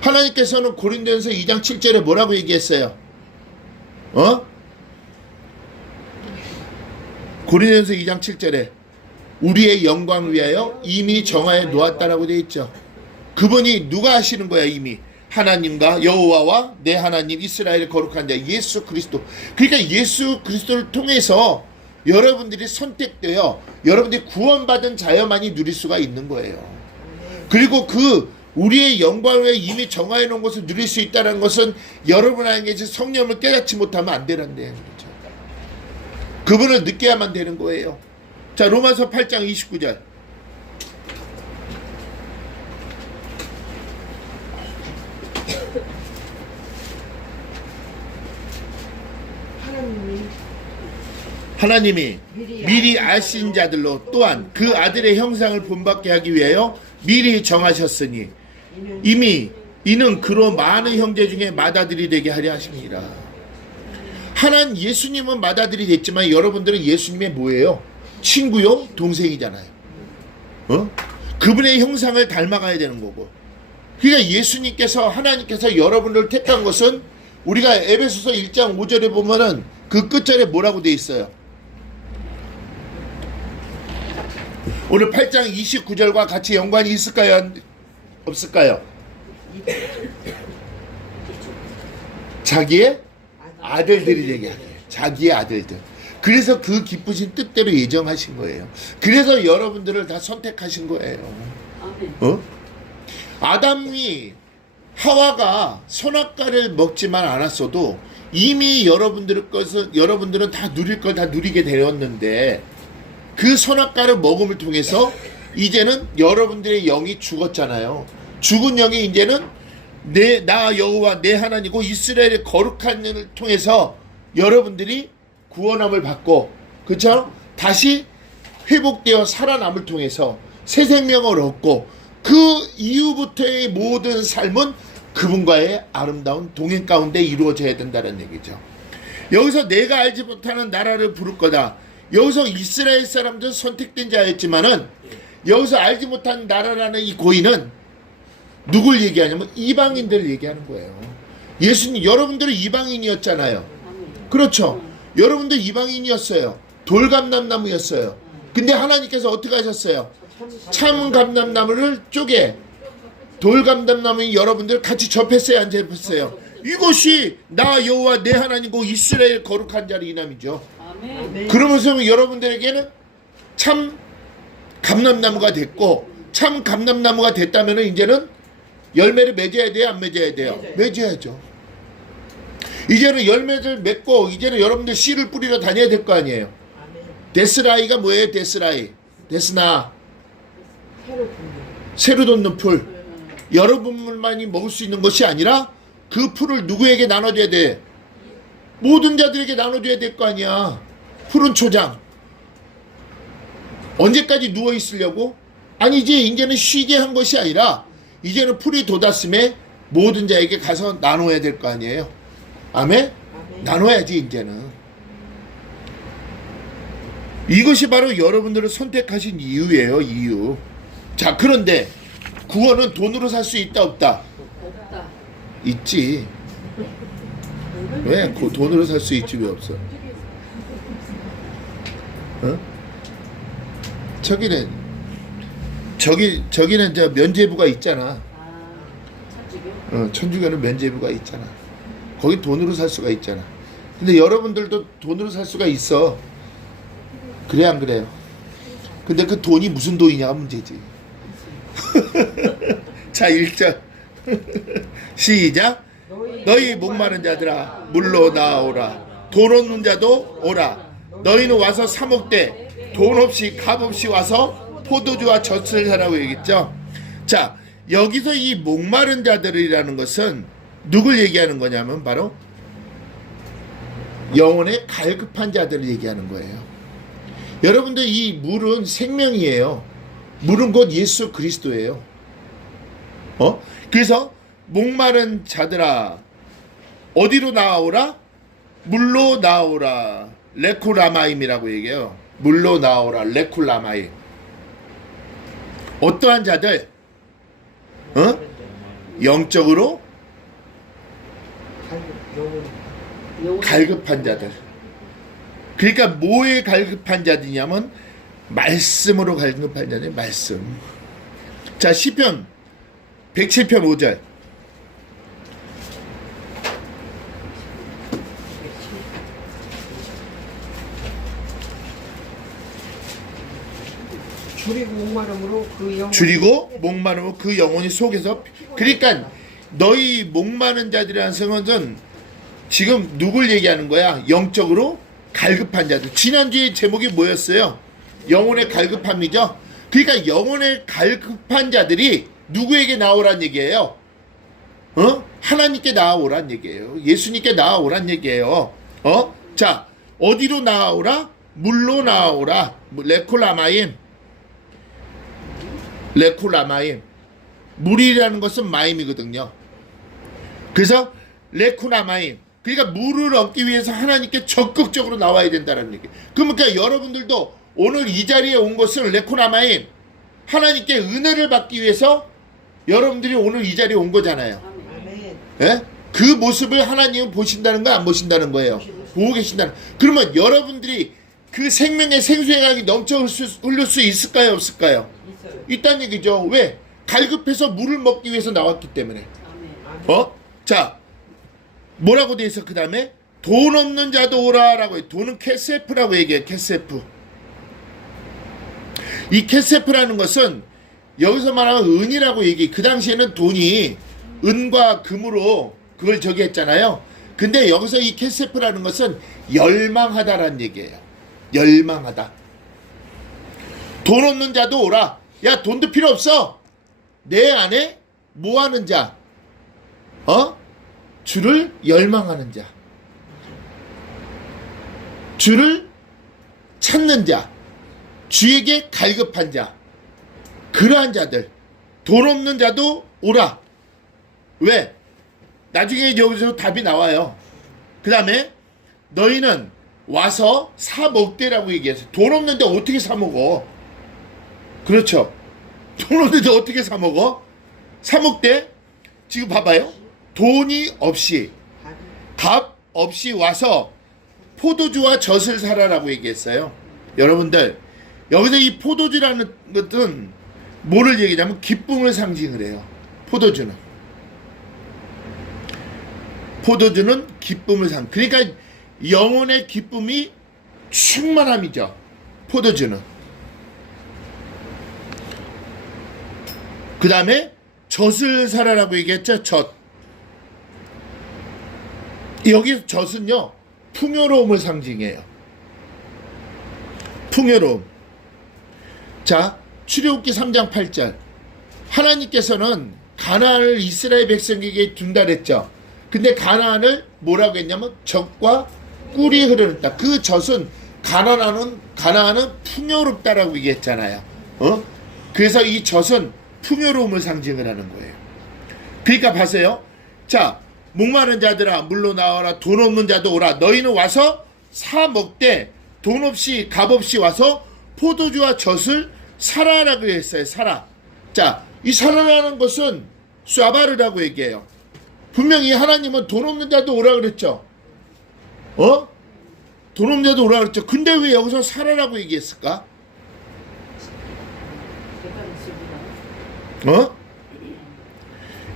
하나님께서는 고린도전서 2장 7절에 뭐라고 얘기했어요? 고린도전서 2장 7절에 우리의 영광을 위하여 이미 정하여 놓았다라고 되어 있죠. 그분이 누가 하시는 거야? 이미 하나님과 여호와와 내 하나님 이스라엘의 거룩한 자 예수 그리스도. 그러니까 예수 그리스도를 통해서 여러분들이 선택되어 여러분들이 구원받은 자여만이 누릴 수가 있는 거예요. 그리고 그 우리의 영광을 위해 이미 정하여 놓은 것을 누릴 수 있다는 것은 여러분 안에 계신 성령을 깨닫지 못하면 안 되는 거죠. 그분을 느껴야만 되는 거예요. 자, 로마서 8장 29절. 하나님이 미리 아신 자들로 또한 그 아들의 형상을 본받게 하기 위하여 미리 정하셨으니 이미 이는 그로 많은 형제 중에 맏아들이 되게 하려 하십니다. 하나님 예수님은 맏아들이 됐지만 여러분들은 예수님의 뭐예요? 친구요? 동생이잖아요. 그분의 형상을 닮아가야 되는 거고. 그러니까 예수님께서 하나님께서 여러분을 택한 것은 우리가 에베소서 1장 5절에 보면은 그 끝절에 뭐라고 돼 있어요? 오늘 8장 29절과 같이 연관이 있을까요? 없을까요? 자기의 아들들이 되게 하래요. 자기의 아들들. 그래서 그 기쁘신 뜻대로 예정하신 거예요. 그래서 여러분들을 다 선택하신 거예요. 아멘. 아담이 하와가 선악과를 먹지만 않았어도 이미 여러분들은 다 누릴 걸 다 누리게 되었는데 그 선악과를 먹음을 통해서 이제는 여러분들의 영이 죽었잖아요. 죽은 영이 이제는 나 여호와 내 하나님이고 이스라엘의 거룩한 일을 통해서 여러분들이 구원함을 받고 그렇죠? 다시 회복되어 살아남을 통해서 새 생명을 얻고 그 이후부터의 모든 삶은 그분과의 아름다운 동행 가운데 이루어져야 된다는 얘기죠. 여기서 내가 알지 못하는 나라를 부를 거다. 여기서 이스라엘 사람들은 선택된 자였지만은 여기서 알지 못한 나라라는 이 고인은 누굴 얘기하냐면 이방인들 얘기하는 거예요. 예수님 여러분들은 이방인이었잖아요. 그렇죠. 여러분들 이방인이었어요. 돌감람나무였어요. 근데 하나님께서 어떻게 하셨어요? 참 감람나무를 쪼개 돌감람나무 여러분들 같이 접했어요, 안 접했어요? 이것이 나 여호와 내 하나님이고 이스라엘 거룩한 자의 이남이죠. 아멘. 그러면서 여러분들에게는 참 감람나무가 됐고 참 감람나무가 됐다면 이제는 열매를 맺어야 돼요, 안 맺어야 돼요? 맺어야죠. 이제는 열매를 맺고 이제는 여러분들 씨를 뿌리러 다녀야 될 거 아니에요. 데스라이가 뭐예요? 데스나 새로 돋는 풀. 여러분만이 먹을 수 있는 것이 아니라 그 풀을 누구에게 나눠줘야 돼? 모든 자들에게 나눠줘야 될 거 아니야. 푸른 초장. 언제까지 누워 있으려고? 아니지. 이제는 쉬게 한 것이 아니라 이제는 풀이 돋았음에 모든 자에게 가서 나눠야 될 거 아니에요. 아멘? 나눠야지 이제는. 이것이 바로 여러분들을 선택하신 이유예요. 이유. 자, 그런데 구원은 돈으로 살 수 있다 없다? 없다. 있지. 왜? 돈으로 살 수 있지 왜 없어? 어? 저기는 저 면죄부가 있잖아. 천주교? 천주교는 면죄부가 있잖아. 거기 돈으로 살 수가 있잖아. 근데 여러분들도 돈으로 살 수가 있어. 그래 안 그래요? 근데 그 돈이 무슨 돈이냐가 문제지. 자, 1절 시작. 너희 목마른 자들아 물로 나오라. 돈 없는 자도 오라. 너희는 와서 사 먹되 돈 없이 값 없이 와서 포도주와 젖을 사라고 얘기했죠. 자, 여기서 이 목마른 자들이라는 것은 누굴 얘기하는 거냐면 바로 영혼의 갈급한 자들을 얘기하는 거예요. 여러분들 이 물은 생명이에요. 물은 곧 예수 그리스도예요. 그래서 목마른 자들아 어디로 나오라? 물로 나오라. 레쿠라마임이라고 얘기해요. 물로 나오라. 레쿠라마임. 어떠한 자들? 영적으로 갈급한 자들. 그러니까 뭐에 갈급한 자들이냐면 말씀으로 갈급한 자들. 말씀. 자, 시편 107편 5절. 줄이고 목마름으로 그 영혼이 속에서. 그러니까 너희 목마른 자들이라는 성은 지금 누굴 얘기하는 거야? 영적으로 갈급한 자들. 지난주에 제목이 뭐였어요? 영혼의 갈급함이죠. 그러니까 영혼의 갈급한 자들이 누구에게 나오란 얘기예요? 하나님께 나오란 얘기예요. 예수님께 나오란 얘기예요. 자, 어디로 나오라? 물로 나오라. 레콜라마임. 물이라는 것은 마임이거든요. 그래서 레쿠나마임. 그러니까 물을 얻기 위해서 하나님께 적극적으로 나와야 된다는 얘기. 그러니까 여러분들도 오늘 이 자리에 온 것은 레쿠나마임. 하나님께 은혜를 받기 위해서 여러분들이 오늘 이 자리에 온 거잖아요. 예? 그 모습을 하나님은 보신다는 거 안 보신다는 거예요? 보고 계신다는. 그러면 여러분들이 그 생명의 생수의 강이 넘쳐 흐를 수 있을까요? 없을까요? 있어요. 있다는 얘기죠. 왜? 갈급해서 물을 먹기 위해서 나왔기 때문에. 아멘. 자, 뭐라고 돼 있어? 그 다음에 돈 없는 자도 오라라고 해. 돈은 캐세프라고 얘기해. 캐세프. 이 캐세프라는 것은 여기서 말하면 은이라고 얘기해. 그 당시에는 돈이 은과 금으로 그걸 저기 했잖아요. 근데 여기서 이 캐세프라는 것은 열망하다라는 얘기예요. 열망하다. 돈 없는 자도 오라. 야, 돈도 필요 없어. 내 안에 뭐 하는 자? 주를 열망하는 자. 주를 찾는 자. 주에게 갈급한 자. 그러한 자들. 돈 없는 자도 오라. 왜? 나중에 여기서 답이 나와요. 그 다음에 너희는 와서 사 먹되라고 얘기해서 돈 없는데 어떻게 사 먹어? 그렇죠. 돈 없는데 어떻게 사 먹어? 사 먹되 지금 봐봐요. 돈이 없이 값 없이 와서 포도주와 젖을 사라라고 얘기했어요. 여러분들 여기서 이 포도주라는 것은 뭐를 얘기하냐면 기쁨을 상징을 해요. 포도주는 기쁨을 그러니까 영혼의 기쁨이 충만함이죠. 포도주는. 그 다음에 젖을 사라라고 얘기했죠. 젖. 여기 젖은요 풍요로움을 상징해요. 풍요로움. 자, 출애굽기 3장 8절. 하나님께서는 가나안을 이스라엘 백성에게 준다 그랬죠. 근데 가나안을 뭐라고 했냐면 젖과 꿀이 흐르는 땅. 그 젖은 가나안은 풍요롭다라고 얘기했잖아요. 그래서 이 젖은 풍요로움을 상징을 하는 거예요. 그러니까 봐세요. 자, 목마른 자들아 물로 나와라. 돈 없는 자도 오라. 너희는 와서 사 먹되 돈 없이 값 없이 와서 포도주와 젖을 사라라고 했어요. 사라. 자, 이 사라라는 것은 쏴바르라고 얘기해요. 분명히 하나님은 돈 없는 자도 오라 그랬죠. 돈 없는 자도 오라 그랬죠. 근데 왜 여기서 사라라고 얘기했을까?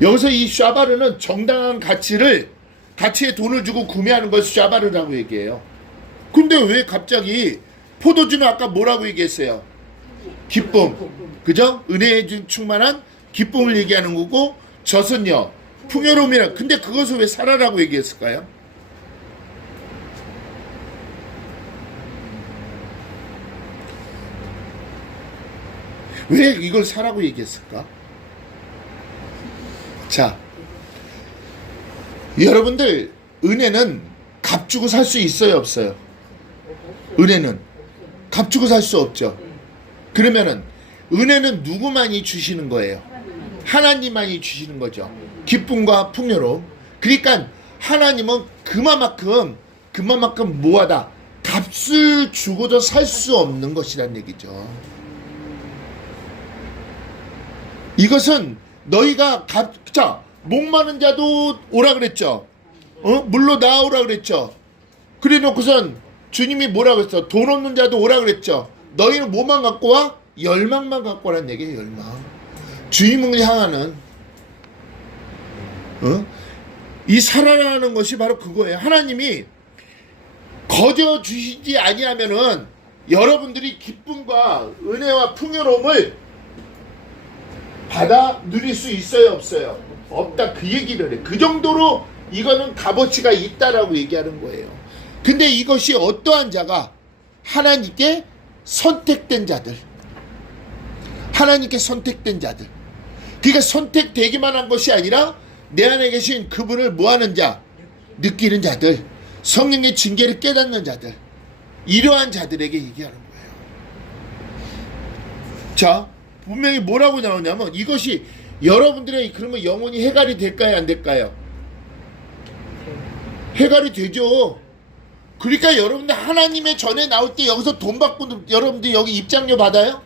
여기서 이 샤바르는 정당한 가치에 돈을 주고 구매하는 걸 샤바르라고 얘기해요. 근데 왜 갑자기 포도주는 아까 뭐라고 얘기했어요? 기쁨. 그죠? 은혜에 충만한 기쁨을 얘기하는 거고 젖은요 풍요로움이라. 근데 그것을 왜 사라라고 얘기했을까요? 왜 이걸 사라고 얘기했을까? 자, 여러분들 은혜는 값 주고 살 수 있어요, 없어요? 은혜는 값 주고 살 수 없죠. 그러면은 은혜는 누구만이 주시는 거예요? 하나님만이 주시는 거죠. 기쁨과 풍요로움. 그러니까 하나님은 그만큼 뭐하다? 값을 주고도 살 수 없는 것이란 얘기죠. 이것은 너희가 자, 목마른 자도 오라 그랬죠. 물로 나오라 그랬죠. 그래 놓고선 주님이 뭐라 그랬어? 돈 없는 자도 오라 그랬죠. 너희는 뭐만 갖고 와? 열망만 갖고 오라는 얘기예요. 열망. 주님을 향하는 이 사랑하는 것이 바로 그거예요. 하나님이 거저 주시지 아니하면은 여러분들이 기쁨과 은혜와 풍요로움을 받아 누릴 수 있어요, 없어요? 없다. 그 얘기를 해. 그 정도로 이거는 값어치가 있다라고 얘기하는 거예요. 근데 이것이 어떠한 자가 하나님께 선택된 자들. 하나님께 선택된 자들. 그러니까 선택되기만 한 것이 아니라 내 안에 계신 그분을 뭐하는 자? 느끼는 자들. 성령의 징계를 깨닫는 자들. 이러한 자들에게 얘기하는 거예요. 자, 분명히 뭐라고 나오냐면 이것이 여러분들의 그러면 영혼이 해갈이 될까요? 안 될까요? 해갈이 되죠. 그러니까 여러분들 하나님의 전에 나올 때 여기서 돈 받고 여러분들 여기 입장료 받아요?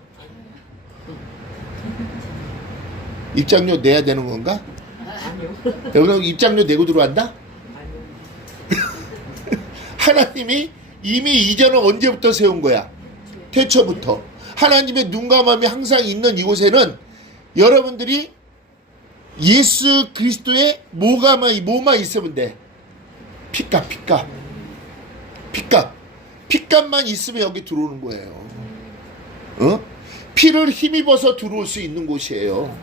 입장료 내야 되는 건가? 아니요. 여기서 입장료 내고 들어간다? 아니요. 하나님이 이미 이전은 언제부터 세운 거야? 태초부터. 하나님의 눈과 마음이 항상 있는 이곳에는 여러분들이 예수 그리스도의 뭐만 있으면 돼. 피값만 있으면 여기 들어오는 거예요. 피를 힘입어서 들어올 수 있는 곳이에요.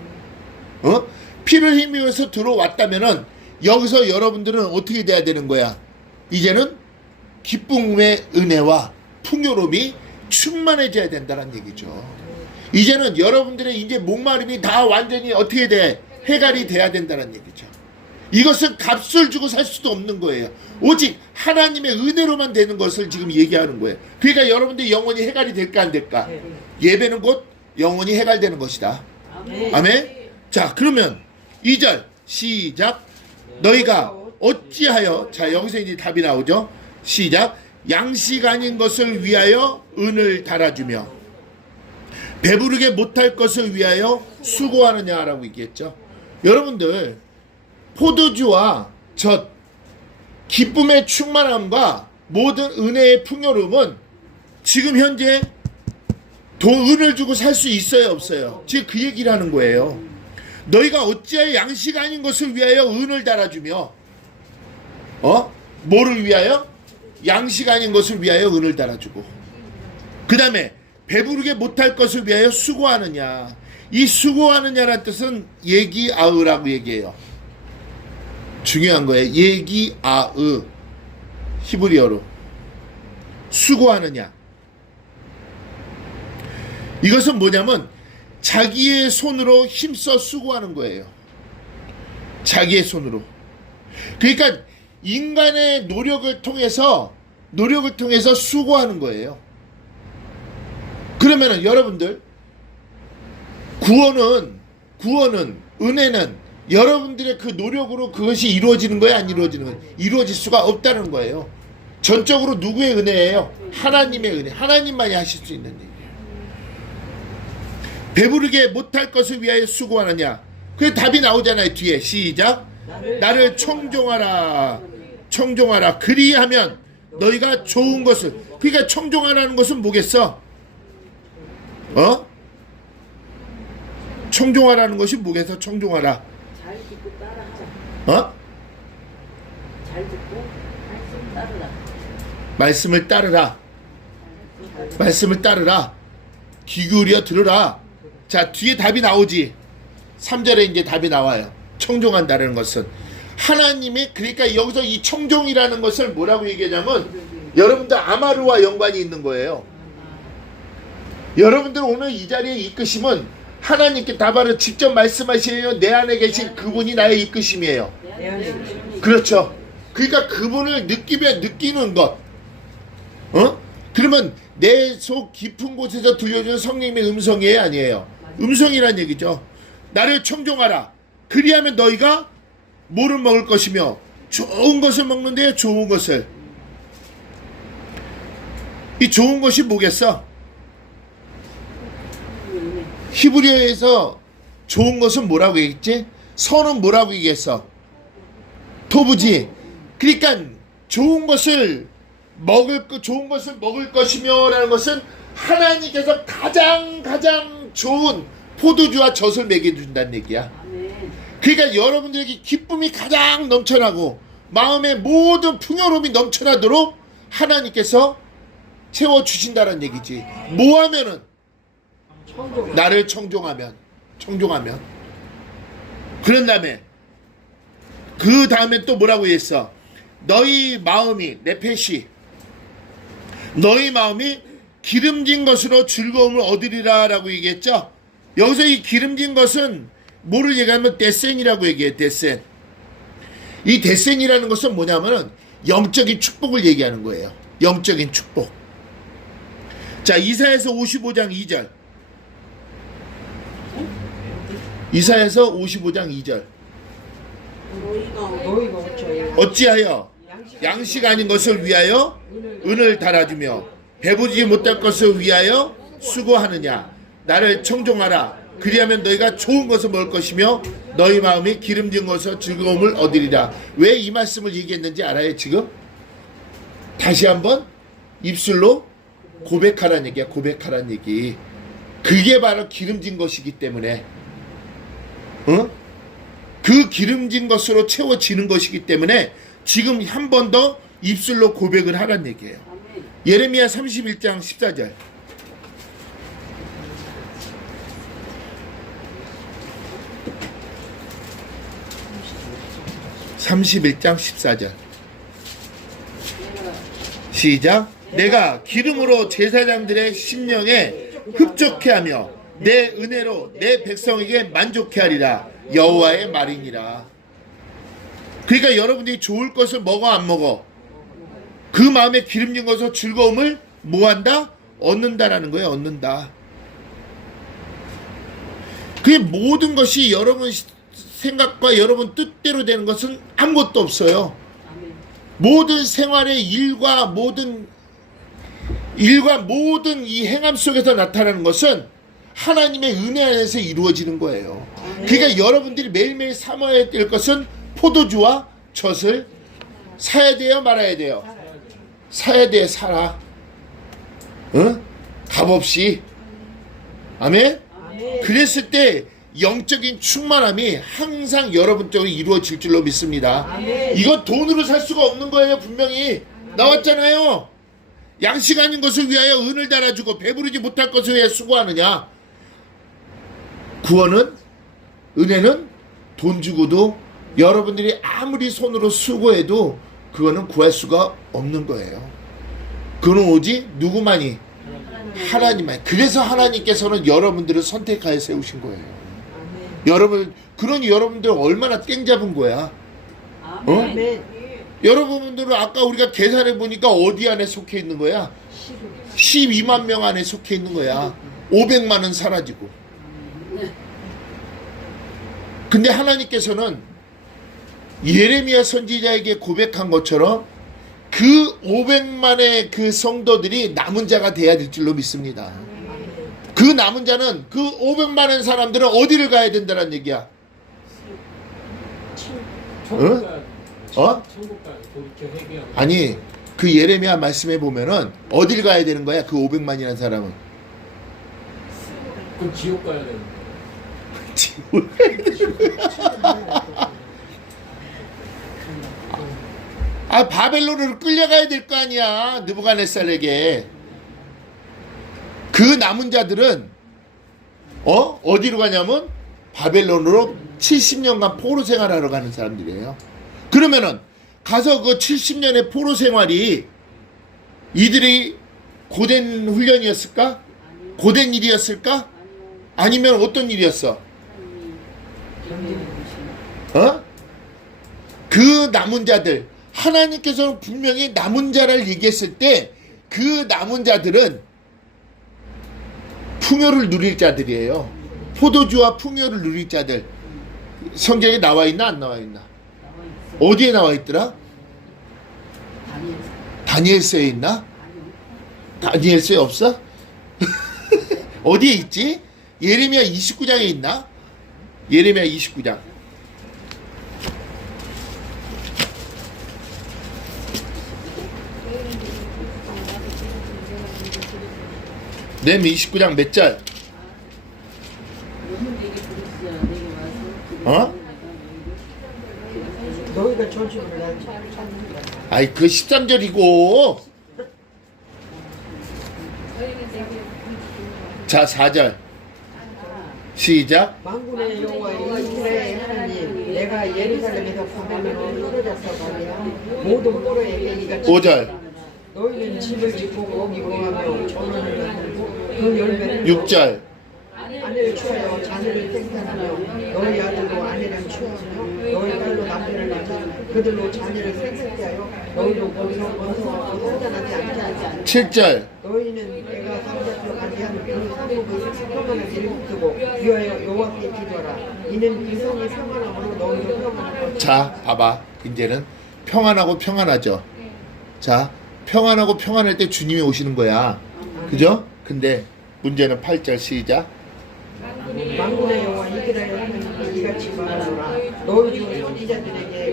피를 힘입어서 들어왔다면은 여기서 여러분들은 어떻게 돼야 되는 거야? 이제는 기쁨의 은혜와 풍요로움이 충만해져야 된다는 얘기죠. 이제는 여러분들의 이제 목마름이 다 완전히 어떻게 돼? 해갈이 돼야 된다는 얘기죠. 이것은 값을 주고 살 수도 없는 거예요. 오직 하나님의 은혜로만 되는 것을 지금 얘기하는 거예요. 그러니까 여러분들 영혼이 해갈이 될까 안 될까? 예배는 곧 영혼이 해갈되는 것이다. 아멘. 자, 그러면 2절 시작. 너희가 어찌하여, 자 여기서 이제 답이 나오죠. 시작. 양식 아닌 것을 위하여 은을 달아주며 배부르게 못할 것을 위하여 수고하느냐라고 얘기했죠. 여러분들 포도주와 젖, 기쁨의 충만함과 모든 은혜의 풍요로움은 지금 현재 돈을 주고 살 수 있어요 없어요? 지금 그 얘기를 하는 거예요. 너희가 어찌하여 양식 아닌 것을 위하여 은을 달아주며 뭐를 위하여? 양식 아닌 것을 위하여 은을 달아주고 그 다음에 배부르게 못할 것을 위하여 수고하느냐. 이 수고하느냐라는 뜻은 예기아으라고 얘기해요. 중요한 거예요. 예기아으 히브리어로 수고하느냐. 이것은 뭐냐면 자기의 손으로 힘써 수고하는 거예요. 자기의 손으로. 그러니까 인간의 노력을 통해서 수고하는 거예요. 그러면은 여러분들 구원은 은혜는 여러분들의 그 노력으로 그것이 이루어지는 거야 안 이루어지는 거야? 이루어질 수가 없다는 거예요. 전적으로 누구의 은혜예요? 하나님의 은혜. 하나님만이 하실 수 있는 일이에요. 배부르게 못할 것을 위하여 수고하느냐. 그 답이 나오잖아요. 뒤에 시작. 나를 청종하라. 그리하면 너희가 좋은 것을. 그러니까 청종하라는 것은 뭐겠어? 청종하라는 것이 뭐겠어? 청종하라. 잘 듣고 따라하자. 잘 듣고 말씀 따르라. 말씀을 따르라. 귀 기울여 들으라. 자, 뒤에 답이 나오지. 3절에 이제 답이 나와요. 청종한다는 것은 하나님이, 그러니까 여기서 이 청종이라는 것을 뭐라고 얘기하냐면 여러분들 아마르와 연관이 있는 거예요. 여러분들 오늘 이 자리에 이끄심은 하나님께 다바로 직접 말씀하시는 내 안에 계신 그분이 나의 이끄심이에요. 그렇죠. 그러니까 그분을 느끼는 것. 그러면 내 속 깊은 곳에서 들려주는 성령님의 음성이에요 아니에요? 음성이란 얘기죠. 나를 청종하라. 그리하면 너희가 뭐를 먹을 것이며 좋은 것을 먹는데요. 좋은 것을. 이 좋은 것이 뭐겠어? 히브리어에서 좋은 것은 뭐라고 얘기했지? 선은 뭐라고 얘기했어? 토부지. 그러니까 좋은 것을 먹을 것이며 라는 것은 하나님께서 가장 좋은 포도주와 젖을 먹여준다는 얘기야. 그러니까 여러분들에게 기쁨이 가장 넘쳐나고 마음의 모든 풍요로움이 넘쳐나도록 하나님께서 채워주신다는 얘기지. 뭐 하면은? 나를 청종하면. 그런 다음에 그 다음에 또 뭐라고 했어? 너희 마음이 네페시, 너희 마음이 기름진 것으로 즐거움을 얻으리라 라고 얘기했죠. 여기서 이 기름진 것은 뭐를 얘기하면 데센이라고 얘기해. 데센. 이 데센이라는 것은 뭐냐면은 영적인 축복을 얘기하는 거예요. 영적인 축복. 자, 이사야서 55장 2절. 이사야서 55장 2절. 어찌하여 양식 아닌 것을 위하여 은을 달아주며 배부르지 못할 것을 위하여 수고하느냐. 나를 청종하라. 그리하면 너희가 좋은 것을 먹을 것이며 너희 마음이 기름진 것으로 즐거움을 얻으리라. 왜 이 말씀을 얘기했는지 알아요 지금? 다시 한번 입술로 고백하라는 얘기야. 고백하라는 얘기. 그게 바로 기름진 것이기 때문에 그 기름진 것으로 채워지는 것이기 때문에 지금 한 번 더 입술로 고백을 하라는 얘기예요. 아멘. 예레미야 31장 14절. (31장 14절) 시작. 내가 기름으로 제사장들의 심령에 흡족해 하며 내 은혜로 내 백성에게 만족해 하리라. 여호와의 말이니라. 그러니까 여러분들이 좋을 것을 먹어 안 먹어? 그 마음에 기름진 것으로 즐거움을 뭐한다? 얻는다라는 거예요. 얻는다. 그게 모든 것이 여러분 생각과 여러분 뜻대로 되는 것은 아무것도 없어요. 아멘. 모든 생활의 일과 모든 이 행함 속에서 나타나는 것은 하나님의 은혜 안에서 이루어지는 거예요. 그러니까 여러분들이 매일매일 삼아야 될 것은 포도주와 젖을 사야 돼요, 말아야 돼요? 사야 돼. 살아. 응? 값없이. 아멘? 아멘. 그랬을 때 영적인 충만함이 항상 여러분 쪽으로 이루어질 줄로 믿습니다. 아멘. 이건 돈으로 살 수가 없는 거예요. 분명히 나왔잖아요. 양식 아닌 것을 위하여 은을 달아주고 배부르지 못할 것을 위해 수고하느냐. 구원은, 은혜는 돈 주고도 여러분들이 아무리 손으로 수고해도 그거는 구할 수가 없는 거예요. 그건 오직 누구만이? 하나님만. 그래서 하나님께서는 여러분들을 선택하여 세우신 거예요. 아멘. 여러분, 그러니 여러분들 얼마나 땡 잡은 거야. 아멘. 아멘. 여러분들은 아까 우리가 계산해 보니까 어디 안에 속해 있는 거야? 12만 명 안에 속해 있는 거야. 500만 원 사라지고. 근데 하나님께서는 예레미야 선지자에게 고백한 것처럼 그 500만의 그 성도들이 남은 자가 돼야 될 줄로 믿습니다. 그 남은 자는 그 500만의 사람들은 어디를 가야 된다는 얘기야? 천국 가야 돼. 어? 천국 가야 돼. 돌이켜 회개하고. 아니, 그 예레미야 말씀에 보면은 어딜 가야 되는 거야? 그 500만이라는 사람은. 그럼 지옥 가야 되는 거야. 아, 바벨론으로 끌려가야 될 거 아니야. 느부갓네살에게. 그 남은 자들은 어디로 가냐면 바벨론으로 70년간 포로 생활하러 가는 사람들이에요. 그러면은 가서 그 70년의 포로 생활이 이들이 고된 훈련이었을까? 고된 일이었을까? 아니면 어떤 일이었어? 그 남은 자들, 하나님께서는 분명히 남은 자를 얘기했을 때 그 남은 자들은 풍요를 누릴 자들이에요. 포도주와 풍요를 누릴 자들. 성경에 나와 있나 안 나와 있나? 어디에 나와 있더라? 다니엘서에 있나? 다니엘서에 없어? 어디에 있지? 예레미야 29장에 있나? 예레미야 29장. 렘 29장 몇 절? 어? 너희가 저주를 난 찾는 거야. 아이, 그 13절이고. 자, 4절. 시작. 만군의 여호와 이스라엘 하나님, 내가 예루살렘에서 바벨론으로 끌어졌어 가랴. 모든 포로에게 이같이 5절. 너희는 집을 짓고 먹이고 하며 전원을 만들고 그 열매를 6절. 아내를 취하여 자녀를 생산하며 너희 아들로 아내를 취하며 너희 딸로 남편을 낳자 그들로 자녀를 생산케 하여 너희로 거기서 벗어나고 성장하지 않게 하지. 7절. 너희는 내가 삼자표 가지한 그 사복을 평안하게 흡두고 위하여 여호와께 기도하라. 이는 이성이 평안함으로 너희도 평안할 것이다. 자, 봐봐. 이제는 평안하고 평안하죠. 자, 평안하고 평안할 때 주님이 오시는 거야. 그죠? 근데 문제는 8절 시작. 만군의 여호와 이스라엘 하나님께 이같이 말하노라. 너희 중 선지자들에게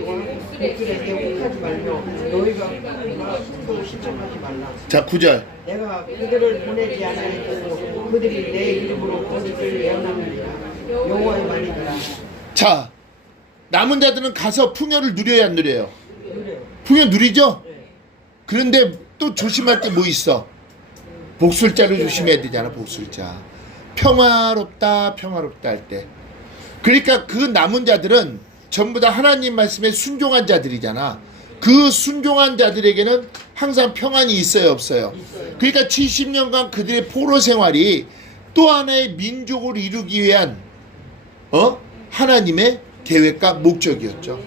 그들에게 혹하지 말며 너희가 꿈도 신청하지 말라. 자, 9절. 내가 그들을 보내지 않아도 그들이 내 이름으로 거짓을 예언하느니라. 여호와의 말이니라. 자, 남은 자들은 가서 풍요를 누려야 안 누려요? 그래요. 풍요 누리죠? 그런데 또 조심할 게 뭐 있어? 복술자를 조심해야 되잖아. 복술자. 평화롭다 평화롭다 할 때. 그러니까 그 남은 자들은 전부 다 하나님 말씀에 순종한 자들이잖아. 그 순종한 자들에게는 항상 평안이 있어요 없어요? 그러니까 70년간 그들의 포로 생활이 또 하나의 민족을 이루기 위한 하나님의 계획과 목적이었죠.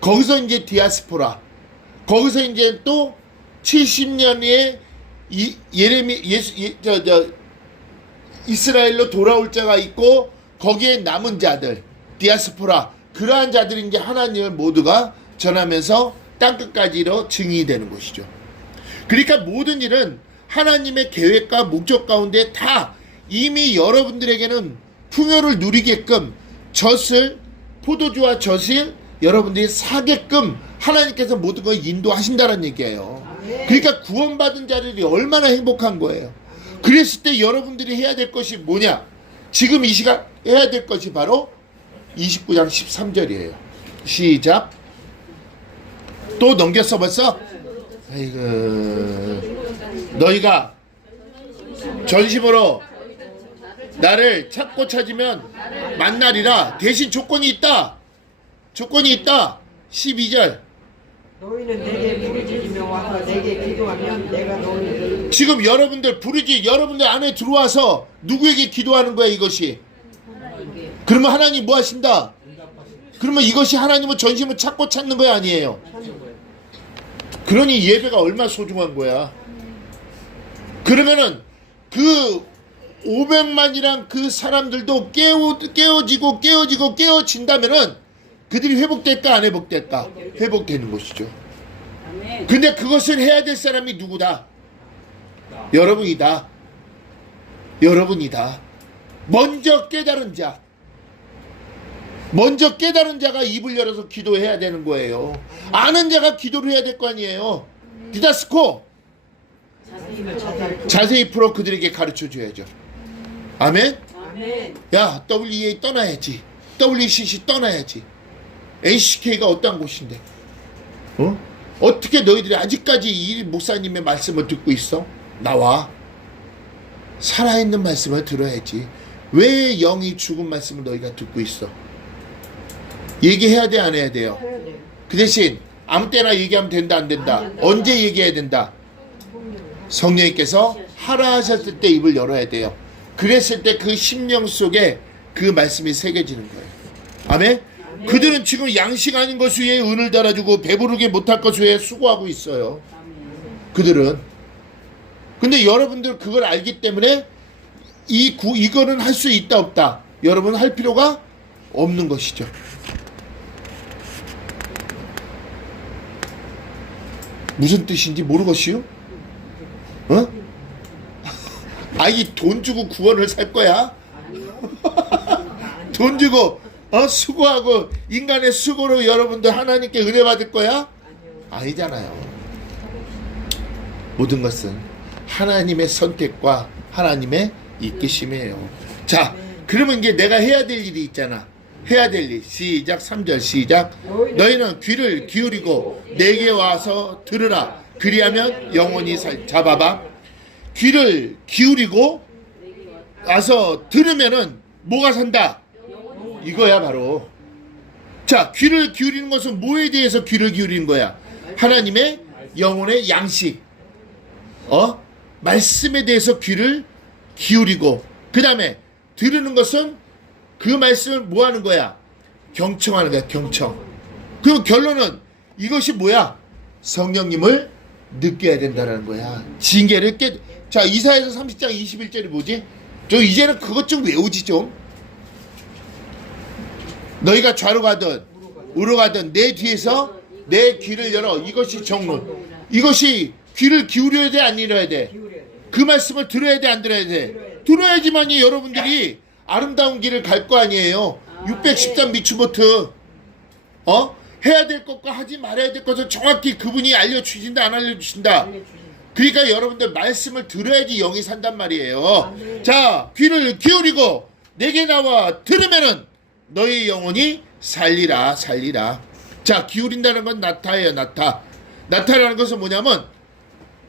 거기서 이제 디아스포라, 거기서 이제 또 70년에 이스라엘로 돌아올 자가 있고 거기에 남은 자들, 디아스포라, 그러한 자들이 이제 하나님을 모두가 전하면서 땅끝까지로 증인이 되는 것이죠. 그러니까 모든 일은 하나님의 계획과 목적 가운데 다 이미 여러분들에게는 풍요를 누리게끔 젖을, 포도주와 젖을 여러분들이 사게끔 하나님께서 모든 걸 인도하신다는 얘기예요. 그러니까 구원받은 자들이 얼마나 행복한 거예요. 그랬을 때 여러분들이 해야 될 것이 뭐냐? 지금 이 시간 해야 될 것이 바로 29장 13절이에요. 시작. 또 넘겼어 벌써? 아이고, 너희가 전심으로 나를 찾고 찾으면 만나리라. 대신 조건이 있다. 조건이 있다. 12절. 너희는 내게 부르짖으며 와서 내게 기도하면 내가 너희를. 지금 여러분들 부르지, 여러분들 안에 들어와서 누구에게 기도하는 거야 이것이? 그러면 하나님 뭐 하신다? 그러면 이것이 하나님은 전심을 찾고 찾는 거 아니에요? 그러니 예배가 얼마나 소중한 거야. 그러면은 그 500만이란 그 사람들도 깨어진다면은 그들이 회복될까 안 회복될까? 회복되는 것이죠. 근데 그것을 해야 될 사람이 누구다? 여러분이다. 여러분이다. 먼저 깨달은 자. 먼저 깨달은 자가 입을 열어서 기도해야 되는 거예요. 아는 자가 기도를 해야 될 거 아니에요. 디다스코. 자세히 풀어 그들에게 가르쳐 줘야죠. 아멘? 아멘. 야, WEA 떠나야지. WCC 떠나야지. NCK가 어떤 곳인데? 어떻게 너희들이 아직까지 이 목사님의 말씀을 듣고 있어? 나와. 살아있는 말씀을 들어야지. 왜 영이 죽은 말씀을 너희가 듣고 있어? 얘기해야 돼, 안 해야 돼요? 해야 돼. 그 대신 아무 때나 얘기하면 된다, 안 된다? 언제 얘기해야 된다? 성령님께서 하라 하셨을 때 입을 열어야 돼요. 그랬을 때 그 심령 속에 그 말씀이 새겨지는 거예요. 아멘? 그들은 지금 양식 아닌 것 위에 은을 달아주고 배부르게 못할 것 위에 수고하고 있어요. 그들은. 근데 여러분들 그걸 알기 때문에 이거는 할 수 있다 없다. 여러분 할 필요가 없는 것이죠. 무슨 뜻인지 모르겠시요? 이 돈 주고 구원을 살 거야? 돈 주고 수고하고 인간의 수고로 여러분들 하나님께 은혜 받을 거야? 아니잖아요. 모든 것은 하나님의 선택과 하나님의 이끄심이에요. 자, 그러면 이제 내가 해야 될 일이 있잖아. 해야 될 일. 시작. 3절 시작. 너희는 귀를 기울이고 내게 와서 들으라. 그리하면 영원히 잡아봐. 귀를 기울이고 와서 들으면은 뭐가 산다? 이거야 바로. 자, 귀를 기울이는 것은 뭐에 대해서 귀를 기울이는 거야? 하나님의 영혼의 양식, 말씀에 대해서 귀를 기울이고, 그 다음에 들으는 것은 그 말씀을 뭐 하는 거야? 경청하는 거야. 경청. 그럼 결론은 이것이 뭐야? 성령님을 느껴야 된다는 거야. 징계를 자, 이사야서 30장 21절이 뭐지? 저 이제는 그것 좀 외우지 좀. 너희가 좌로 가든 우로 가든 내 뒤에서 내 귀를 열어. 이것이 정론. 이것이 귀를 기울여야 돼, 안 기울여야 돼? 그 말씀을 들어야 돼, 안 들어야 돼? 들어야지만이 여러분들이 아름다운 길을 갈 거 아니에요. 610단 미추보트. 해야 될 것과 하지 말아야 될 것을 정확히 그분이 알려주신다 안 알려주신다. 알려주신 그러니까 여러분들 말씀을 들어야지 영이 산단 말이에요. 자, 귀를 기울이고 내게 나와 들으면은 너희 영혼이 살리라 살리라. 자, 기울인다는 건 나타예요. 나타라는 것은 뭐냐면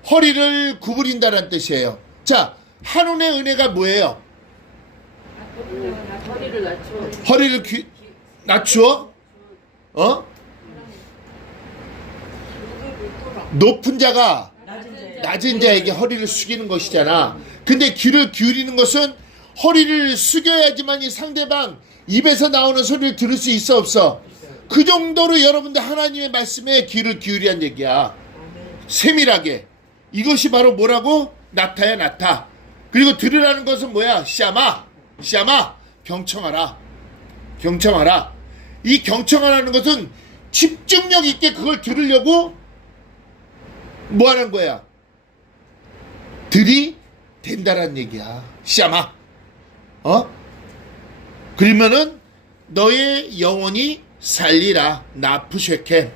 허리를 구부린다는 뜻이에요. 자, 한운의 은혜가 뭐예요? 허리를 낮춰. 허리를 낮추어? 높은 자가 낮은 자에게 허리를 숙이는 것이잖아. 근데 귀를 기울이는 것은 허리를 숙여야지만 이 상대방 입에서 나오는 소리를 들을 수 있어 없어? 그 정도로 여러분들 하나님의 말씀에 귀를 기울이란 얘기야. 세밀하게. 이것이 바로 뭐라고? 나타야 나타. 그리고 들으라는 것은 뭐야? 샤마 경청하라. 이 경청하라는 것은 집중력 있게 그걸 들으려고 뭐 하는 거야? 들이댄다란 얘기야. 샤마. 그러면은 너의 영혼이 살리라. 나프쉐켰.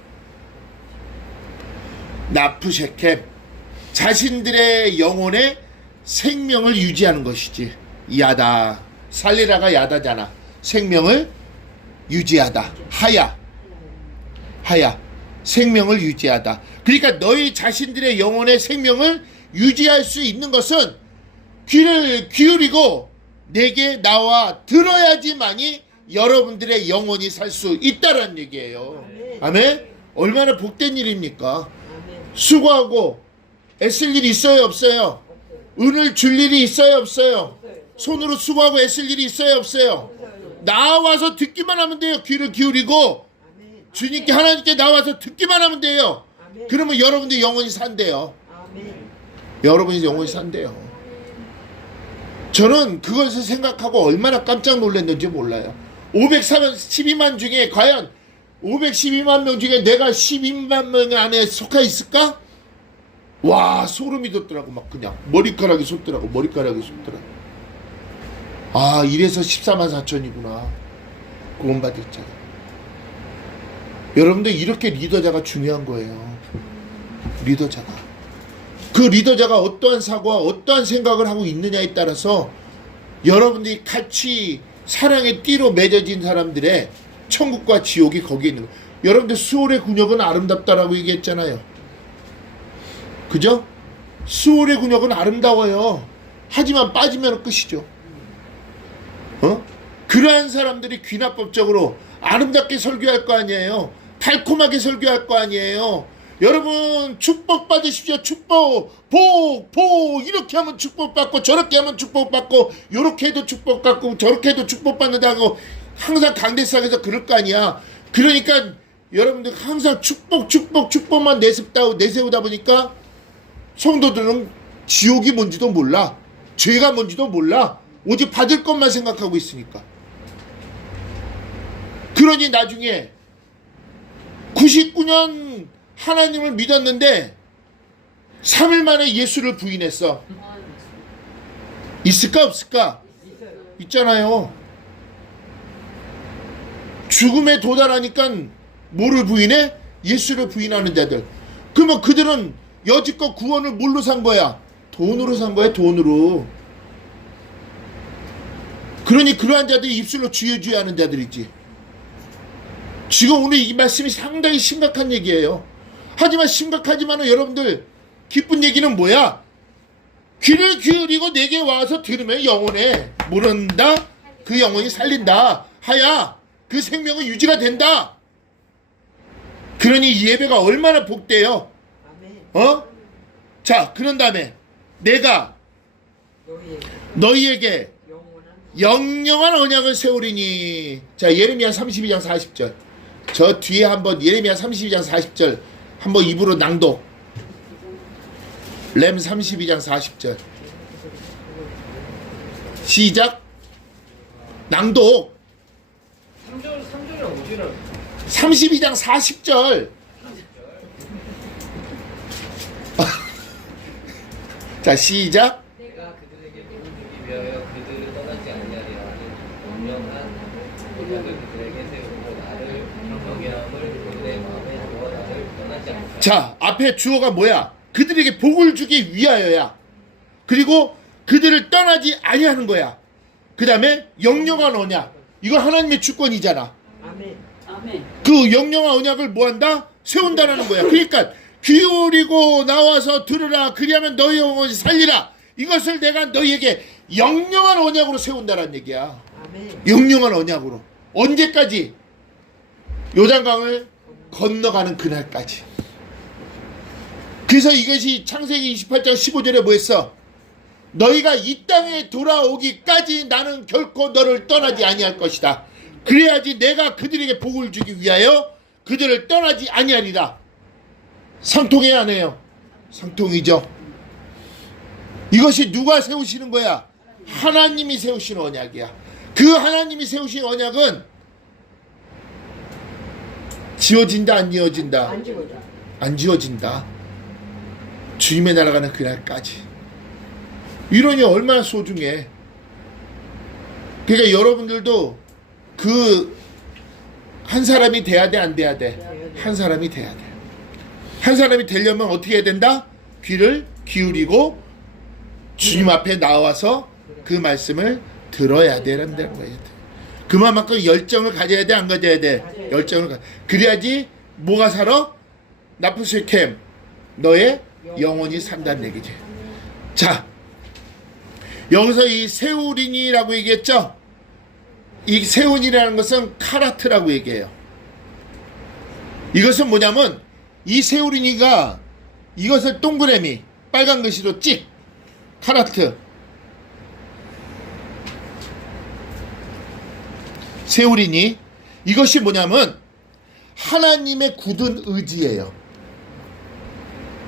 자신들의 영혼의 생명을 유지하는 것이지. 야다. 살리라가 야다잖아. 생명을 유지하다. 하야. 생명을 유지하다. 그러니까 너희 자신들의 영혼의 생명을 유지할 수 있는 것은 귀를 기울이고 내게 나와 들어야지만이 여러분들의 영혼이 살 수 있다라는 얘기예요. 아멘? 얼마나 복된 일입니까? 수고하고 애쓸 일이 있어요 없어요? 은을 줄 일이 있어요 없어요? 손으로 수고하고 애쓸 일이 있어요 없어요? 나와서 듣기만 하면 돼요. 귀를 기울이고 주님께 하나님께 나와서 듣기만 하면 돼요. 그러면 여러분들 영혼이 산대요. 여러분이 영혼이 산대요. 저는 그것을 생각하고 얼마나 깜짝 놀랐는지 몰라요. 512만 중에 과연 512만 명 중에 내가 12만 명 안에 속해 있을까? 와, 소름이 돋더라고. 막 그냥 머리카락이 솟더라고. 아, 이래서 14만 4천이구나. 구원받을 자. 여러분들 이렇게 리더자가 중요한 거예요. 리더자가. 그 리더자가 어떠한 사고와 어떠한 생각을 하고 있느냐에 따라서 여러분들이 같이 사랑의 띠로 맺어진 사람들의 천국과 지옥이 거기에 있는 거예요. 여러분들 수월의 군역은 아름답다라고 얘기했잖아요. 그죠? 수월의 군역은 아름다워요. 하지만 빠지면 끝이죠. 그러한 사람들이 귀납법적으로 아름답게 설교할 거 아니에요. 달콤하게 설교할 거 아니에요. 여러분 축복 받으십시오. 축복, 복 이렇게 하면 축복받고 저렇게 하면 축복받고 요렇게 해도 축복받고 저렇게 해도 축복받는다고 항상 강대상에서 그럴 거 아니야. 그러니까 여러분들 항상 축복만 내세우다 보니까 성도들은 지옥이 뭔지도 몰라. 죄가 뭔지도 몰라. 오직 받을 것만 생각하고 있으니까. 그러니 나중에 99년 하나님을 믿었는데 3일 만에 예수를 부인했어. 있을까 없을까? 있잖아요. 죽음에 도달하니까 뭐를 부인해? 예수를 부인하는 자들. 그러면 그들은 여지껏 구원을 뭘로 산 거야? 돈으로 산 거야. 돈으로. 그러니 그러한 자들이 입술로 주여 하는 자들이지. 지금 오늘 이 말씀이 상당히 심각한 얘기예요. 하지만 심각하지만 여러분들 기쁜 얘기는 뭐야? 귀를 기울이고 내게 와서 들으면 영혼에 모른다. 그 영혼이 살린다. 하야 그 생명은 유지가 된다. 그러니 이 예배가 얼마나 복돼요. 자, 그런 다음에 내가 너희에게 영영한 언약을 세우리니. 자, 예레미야 32장 40절. 저 뒤에 한번 예레미야 32장 40절 한번 입으로 낭독. 렘 32장 40절 시작. 낭독. 3절은 어디를? 32장 40절. 자, 시작. 내가 그들에게 복을 주기 위하여 그들을 떠나지 아니하리라 하는 분명한 언약을 그들에게 세우고 나를 경외함을 그들의 떠나지 않게. 자, 앞에 주어가 뭐야? 그들에게 복을 주기 위하여야. 그리고 그들을 떠나지 아니하는 거야. 그 다음에 영영한 언약. 이거 하나님의 주권이잖아. 아멘. 아멘. 그 영영한 언약을 뭐한다? 세운다라는 거야. 그러니까 귀울이고 나와서 들으라. 그리하면 너희 영혼이 살리라. 이것을 내가 너희에게 영영한 언약으로 세운다라는 얘기야. 아멘. 영영한 언약으로. 언제까지? 요단강을 건너가는 그날까지. 그래서 이것이 창세기 28장 15절에 뭐 했어? 너희가 이 땅에 돌아오기까지 나는 결코 너를 떠나지 아니할 것이다. 그래야지 내가 그들에게 복을 주기 위하여 그들을 떠나지 아니하리라. 상통해야 안 해요? 상통이죠. 이것이 누가 세우시는 거야? 하나님이 세우시는 언약이야. 그 하나님이 세우신 언약은 지어진다 안 지어진다? 안 지워져. 안 지어진다. 주님의 날아가는 그날까지. 이론이 얼마나 소중해. 그러니까 여러분들도 그 한 사람이 돼야 돼, 안 돼야 돼? 한 사람이 돼야 돼. 한 사람이 되려면 어떻게 해야 된다? 귀를 기울이고 주님 앞에 나와서 그 말씀을 들어야 되는 거예요. 그만큼 열정을 가져야 돼, 안 가져야 돼? 열정을 그래야지 뭐가 살아? 나프스캠 너의 영혼이 산다는 얘기지. 자, 여기서 이 세우린이라고 얘기했죠? 이 세운이라는 것은 카라트라고 얘기해요. 이것은 뭐냐면 이 세우린이가 이것을 동그라미 빨간 글씨로 찍 카라트 세우린이 이것이 뭐냐면 하나님의 굳은 의지예요.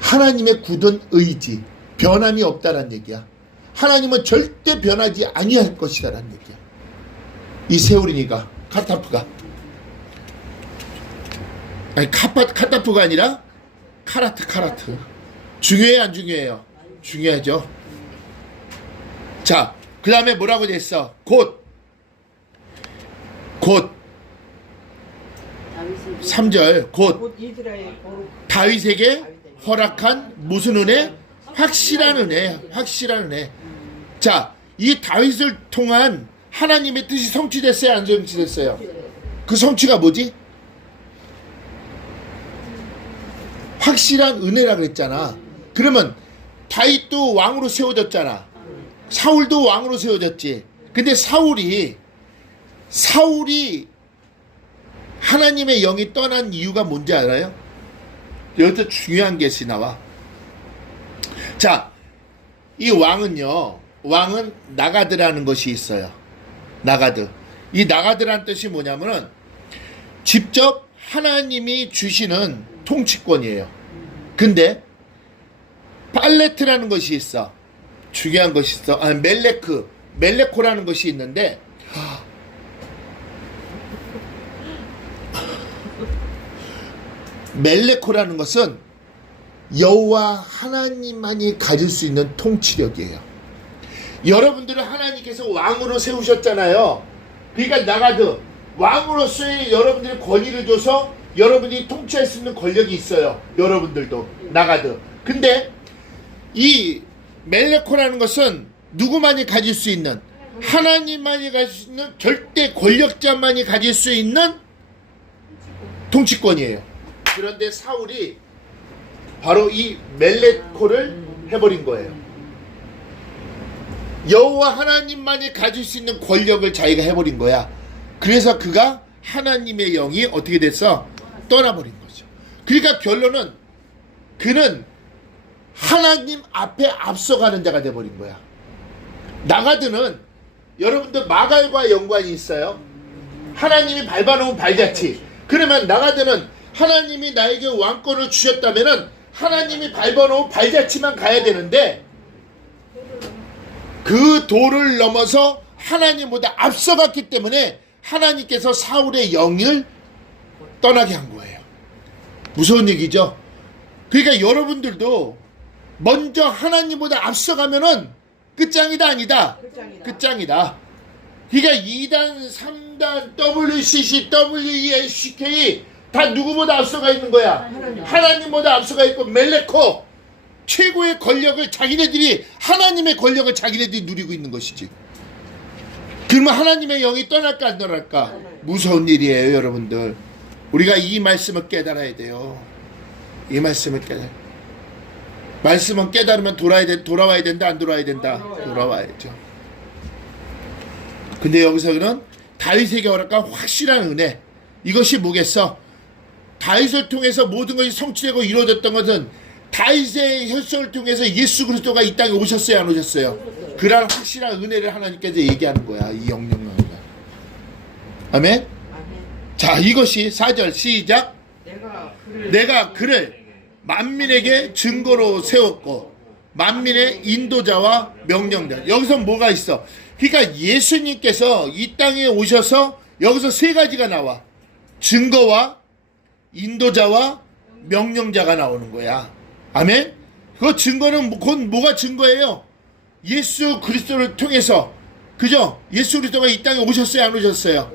하나님의 굳은 의지. 변함이 없다란 얘기야. 하나님은 절대 변하지 아니할 것이다라는 얘기야. 이 세우린이가 카타프가 아니 카타프가 아니라 카라트 중요해요 안 중요해요? 중요하죠. 자, 그 다음에 뭐라고 됐어? 곧 3절 곧 이스라엘 거룩 다윗에게 허락한 무슨 은혜? 확실한 은혜. 자, 이 다윗을 통한 하나님의 뜻이 성취됐어요, 안 성취됐어요? 그 성취가 뭐지? 확실한 은혜라 그랬잖아. 그러면 다윗도 왕으로 세워졌잖아. 사울도 왕으로 세워졌지. 근데 사울이 하나님의 영이 떠난 이유가 뭔지 알아요? 여기서 중요한 것이 나와. 자, 이 왕은 나가드라는 것이 있어요. 나가드. 이 나가드라는 뜻이 뭐냐면은 직접 하나님이 주시는 통치권이에요. 근데 팔레트라는 것이 있어. 중요한 것이 있어. 멜레코라는 것이 있는데 멜레코라는 것은 여호와 하나님만이 가질 수 있는 통치력이에요. 여러분들은 하나님께서 왕으로 세우셨잖아요. 그러니까 나가드 왕으로서의 여러분들의 권위를 줘서 여러분이 통치할 수 있는 권력이 있어요. 여러분들도 나가드. 근데 이 멜레코라는 것은 누구만이 가질 수 있는 하나님만이 가질 수 있는 절대 권력자만이 가질 수 있는 통치권이에요. 그런데 사울이 바로 이 멜레코를 해버린 거예요. 여호와 하나님만이 가질 수 있는 권력을 자기가 해버린 거야. 그래서 그가 하나님의 영이 어떻게 됐어? 떠나버린 거죠. 그러니까 결론은 그는 하나님 앞에 앞서가는 자가 돼버린 거야. 나가드는 여러분들 마갈과 연관이 있어요. 하나님이 밟아놓은 발자취. 그러면 나가드는 하나님이 나에게 왕권을 주셨다면은 하나님이 밟아놓은 발자취만 가야 되는데 그 도를 넘어서 하나님보다 앞서갔기 때문에 하나님께서 사울의 영을 떠나게 한 거예요. 무서운 얘기죠. 그러니까 여러분들도 먼저 하나님보다 앞서가면은 끝장이다 아니다? 끝장이다. 그러니까 2단, 3단, WCC, WESCK 다 누구보다 앞서가 있는 거야? 하나님보다 앞서가 있고 멜레코 최고의 권력을 자기네들이 하나님의 권력을 자기네들이 누리고 있는 것이지. 그러면 하나님의 영이 떠날까 안 떠날까? 무서운 일이에요, 여러분들. 우리가 이 말씀을 깨달아야 돼요. 이 말씀을 깨달아. 말씀은 깨달으면 돌아와야 된다, 안 돌아와야 된다? 돌아와야죠. 근데 여기서는 다윗에게 허락한 확실한 은혜. 이것이 뭐겠어? 다윗을 통해서 모든 것이 성취되고 이루어졌던 것은 다윗의 혈통을 통해서 예수 그리스도가 이 땅에 오셨어요, 안 오셨어요? 그러한 확실한 은혜를 하나님께서 얘기하는 거야. 이 영영을. 아멘? 아멘. 자, 이것이 4절 시작. 내가 그를 만민에게 증거로 세웠고 만민의 인도자와 명령자. 여기서 뭐가 있어? 그러니까 예수님께서 이 땅에 오셔서 여기서 세 가지가 나와. 증거와 인도자와 명령자가 나오는 거야. 아멘? 그 증거는 곧 뭐가 증거예요? 예수 그리스도를 통해서, 그죠? 예수 그리스도가 이 땅에 오셨어요, 안 오셨어요?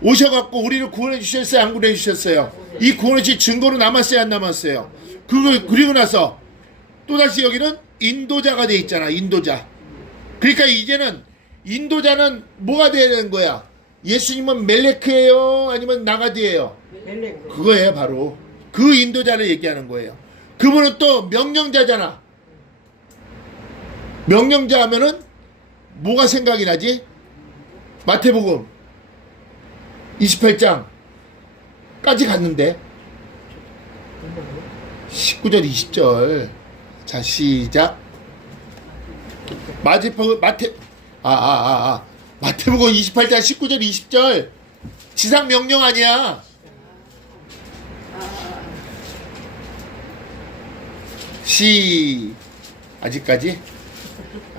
오셔갖고 우리를 구원해 주셨어요, 안 구원해 주셨어요? 이 구원이 증거로 남았어요, 안 남았어요? 그리고 나서 또다시 여기는 인도자가 돼 있잖아. 인도자. 그러니까 이제는 인도자는 뭐가 돼야 되는 거야? 예수님은 멜레크예요, 아니면 나가디예요? 멜레크. 그거예요. 바로 그 인도자를 얘기하는 거예요. 그분은 또 명령자잖아. 명령자 하면은 뭐가 생각이 나지? 마태복음 28장까지 갔는데 19절 20절. 자, 시작. 마태복음 28장 19절 20절. 지상 명령 아니야.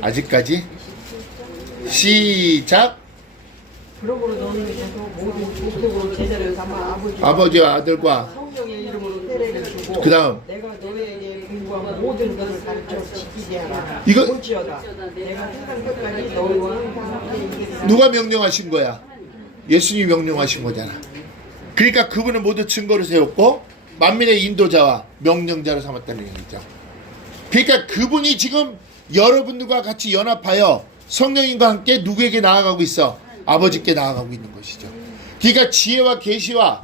아직까지 시작. 그러므로 너는 계속 모든 족속으로 제자를 삼아 아버지와 아들과 성령의 이름으로 세례를 주고 그다음 내가 너희에게 공부한 모든 것을 가르쳐 지키게 하라. 이거- 볼지어다 내가 세상 끝까지 너희와 항상 함께 있겠으니. 누가 명령하신 거야? 예수님이 명령하신 거잖아. 그러니까 그분은 모두 증거를 세웠고 만민의 인도자와 명령자를 삼았다는 얘기죠. 그러니까 그분이 지금 여러분들과 같이 연합하여 성령님과 함께 누구에게 나아가고 있어? 아버지께 나아가고 있는 것이죠. 그러니까 지혜와 계시와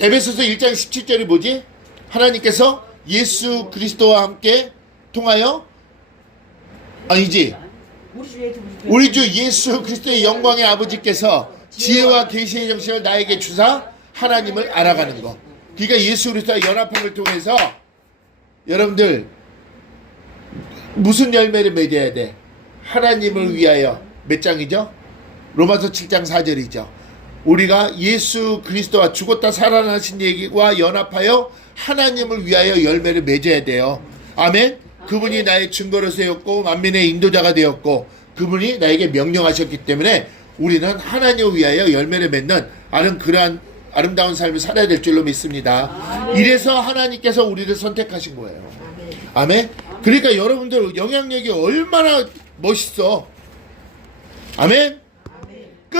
에베소서 1장 17절이 뭐지? 하나님께서 예수 그리스도와 함께 통하여 아니지. 우리 주 예수 그리스도의 영광의 아버지께서 지혜와 계시의 정신을 나에게 주사 하나님을 알아가는 것. 그러니까 예수 그리스도와 연합함을 통해서 여러분들 무슨 열매를 맺어야 돼? 하나님을 위하여. 몇 장이죠? 로마서 7장 4절이죠. 우리가 예수 그리스도와 죽었다 살아나신 얘기와 연합하여 하나님을 위하여 열매를 맺어야 돼요. 아멘. 그분이 나의 증거를 세웠고 만민의 인도자가 되었고 그분이 나에게 명령하셨기 때문에 우리는 하나님을 위하여 열매를 맺는 그러한 아름다운 삶을 살아야 될 줄로 믿습니다. 이래서 하나님께서 우리를 선택하신 거예요. 아멘. 그러니까 여러분들 영향력이 얼마나 멋있어. 아멘. 끝.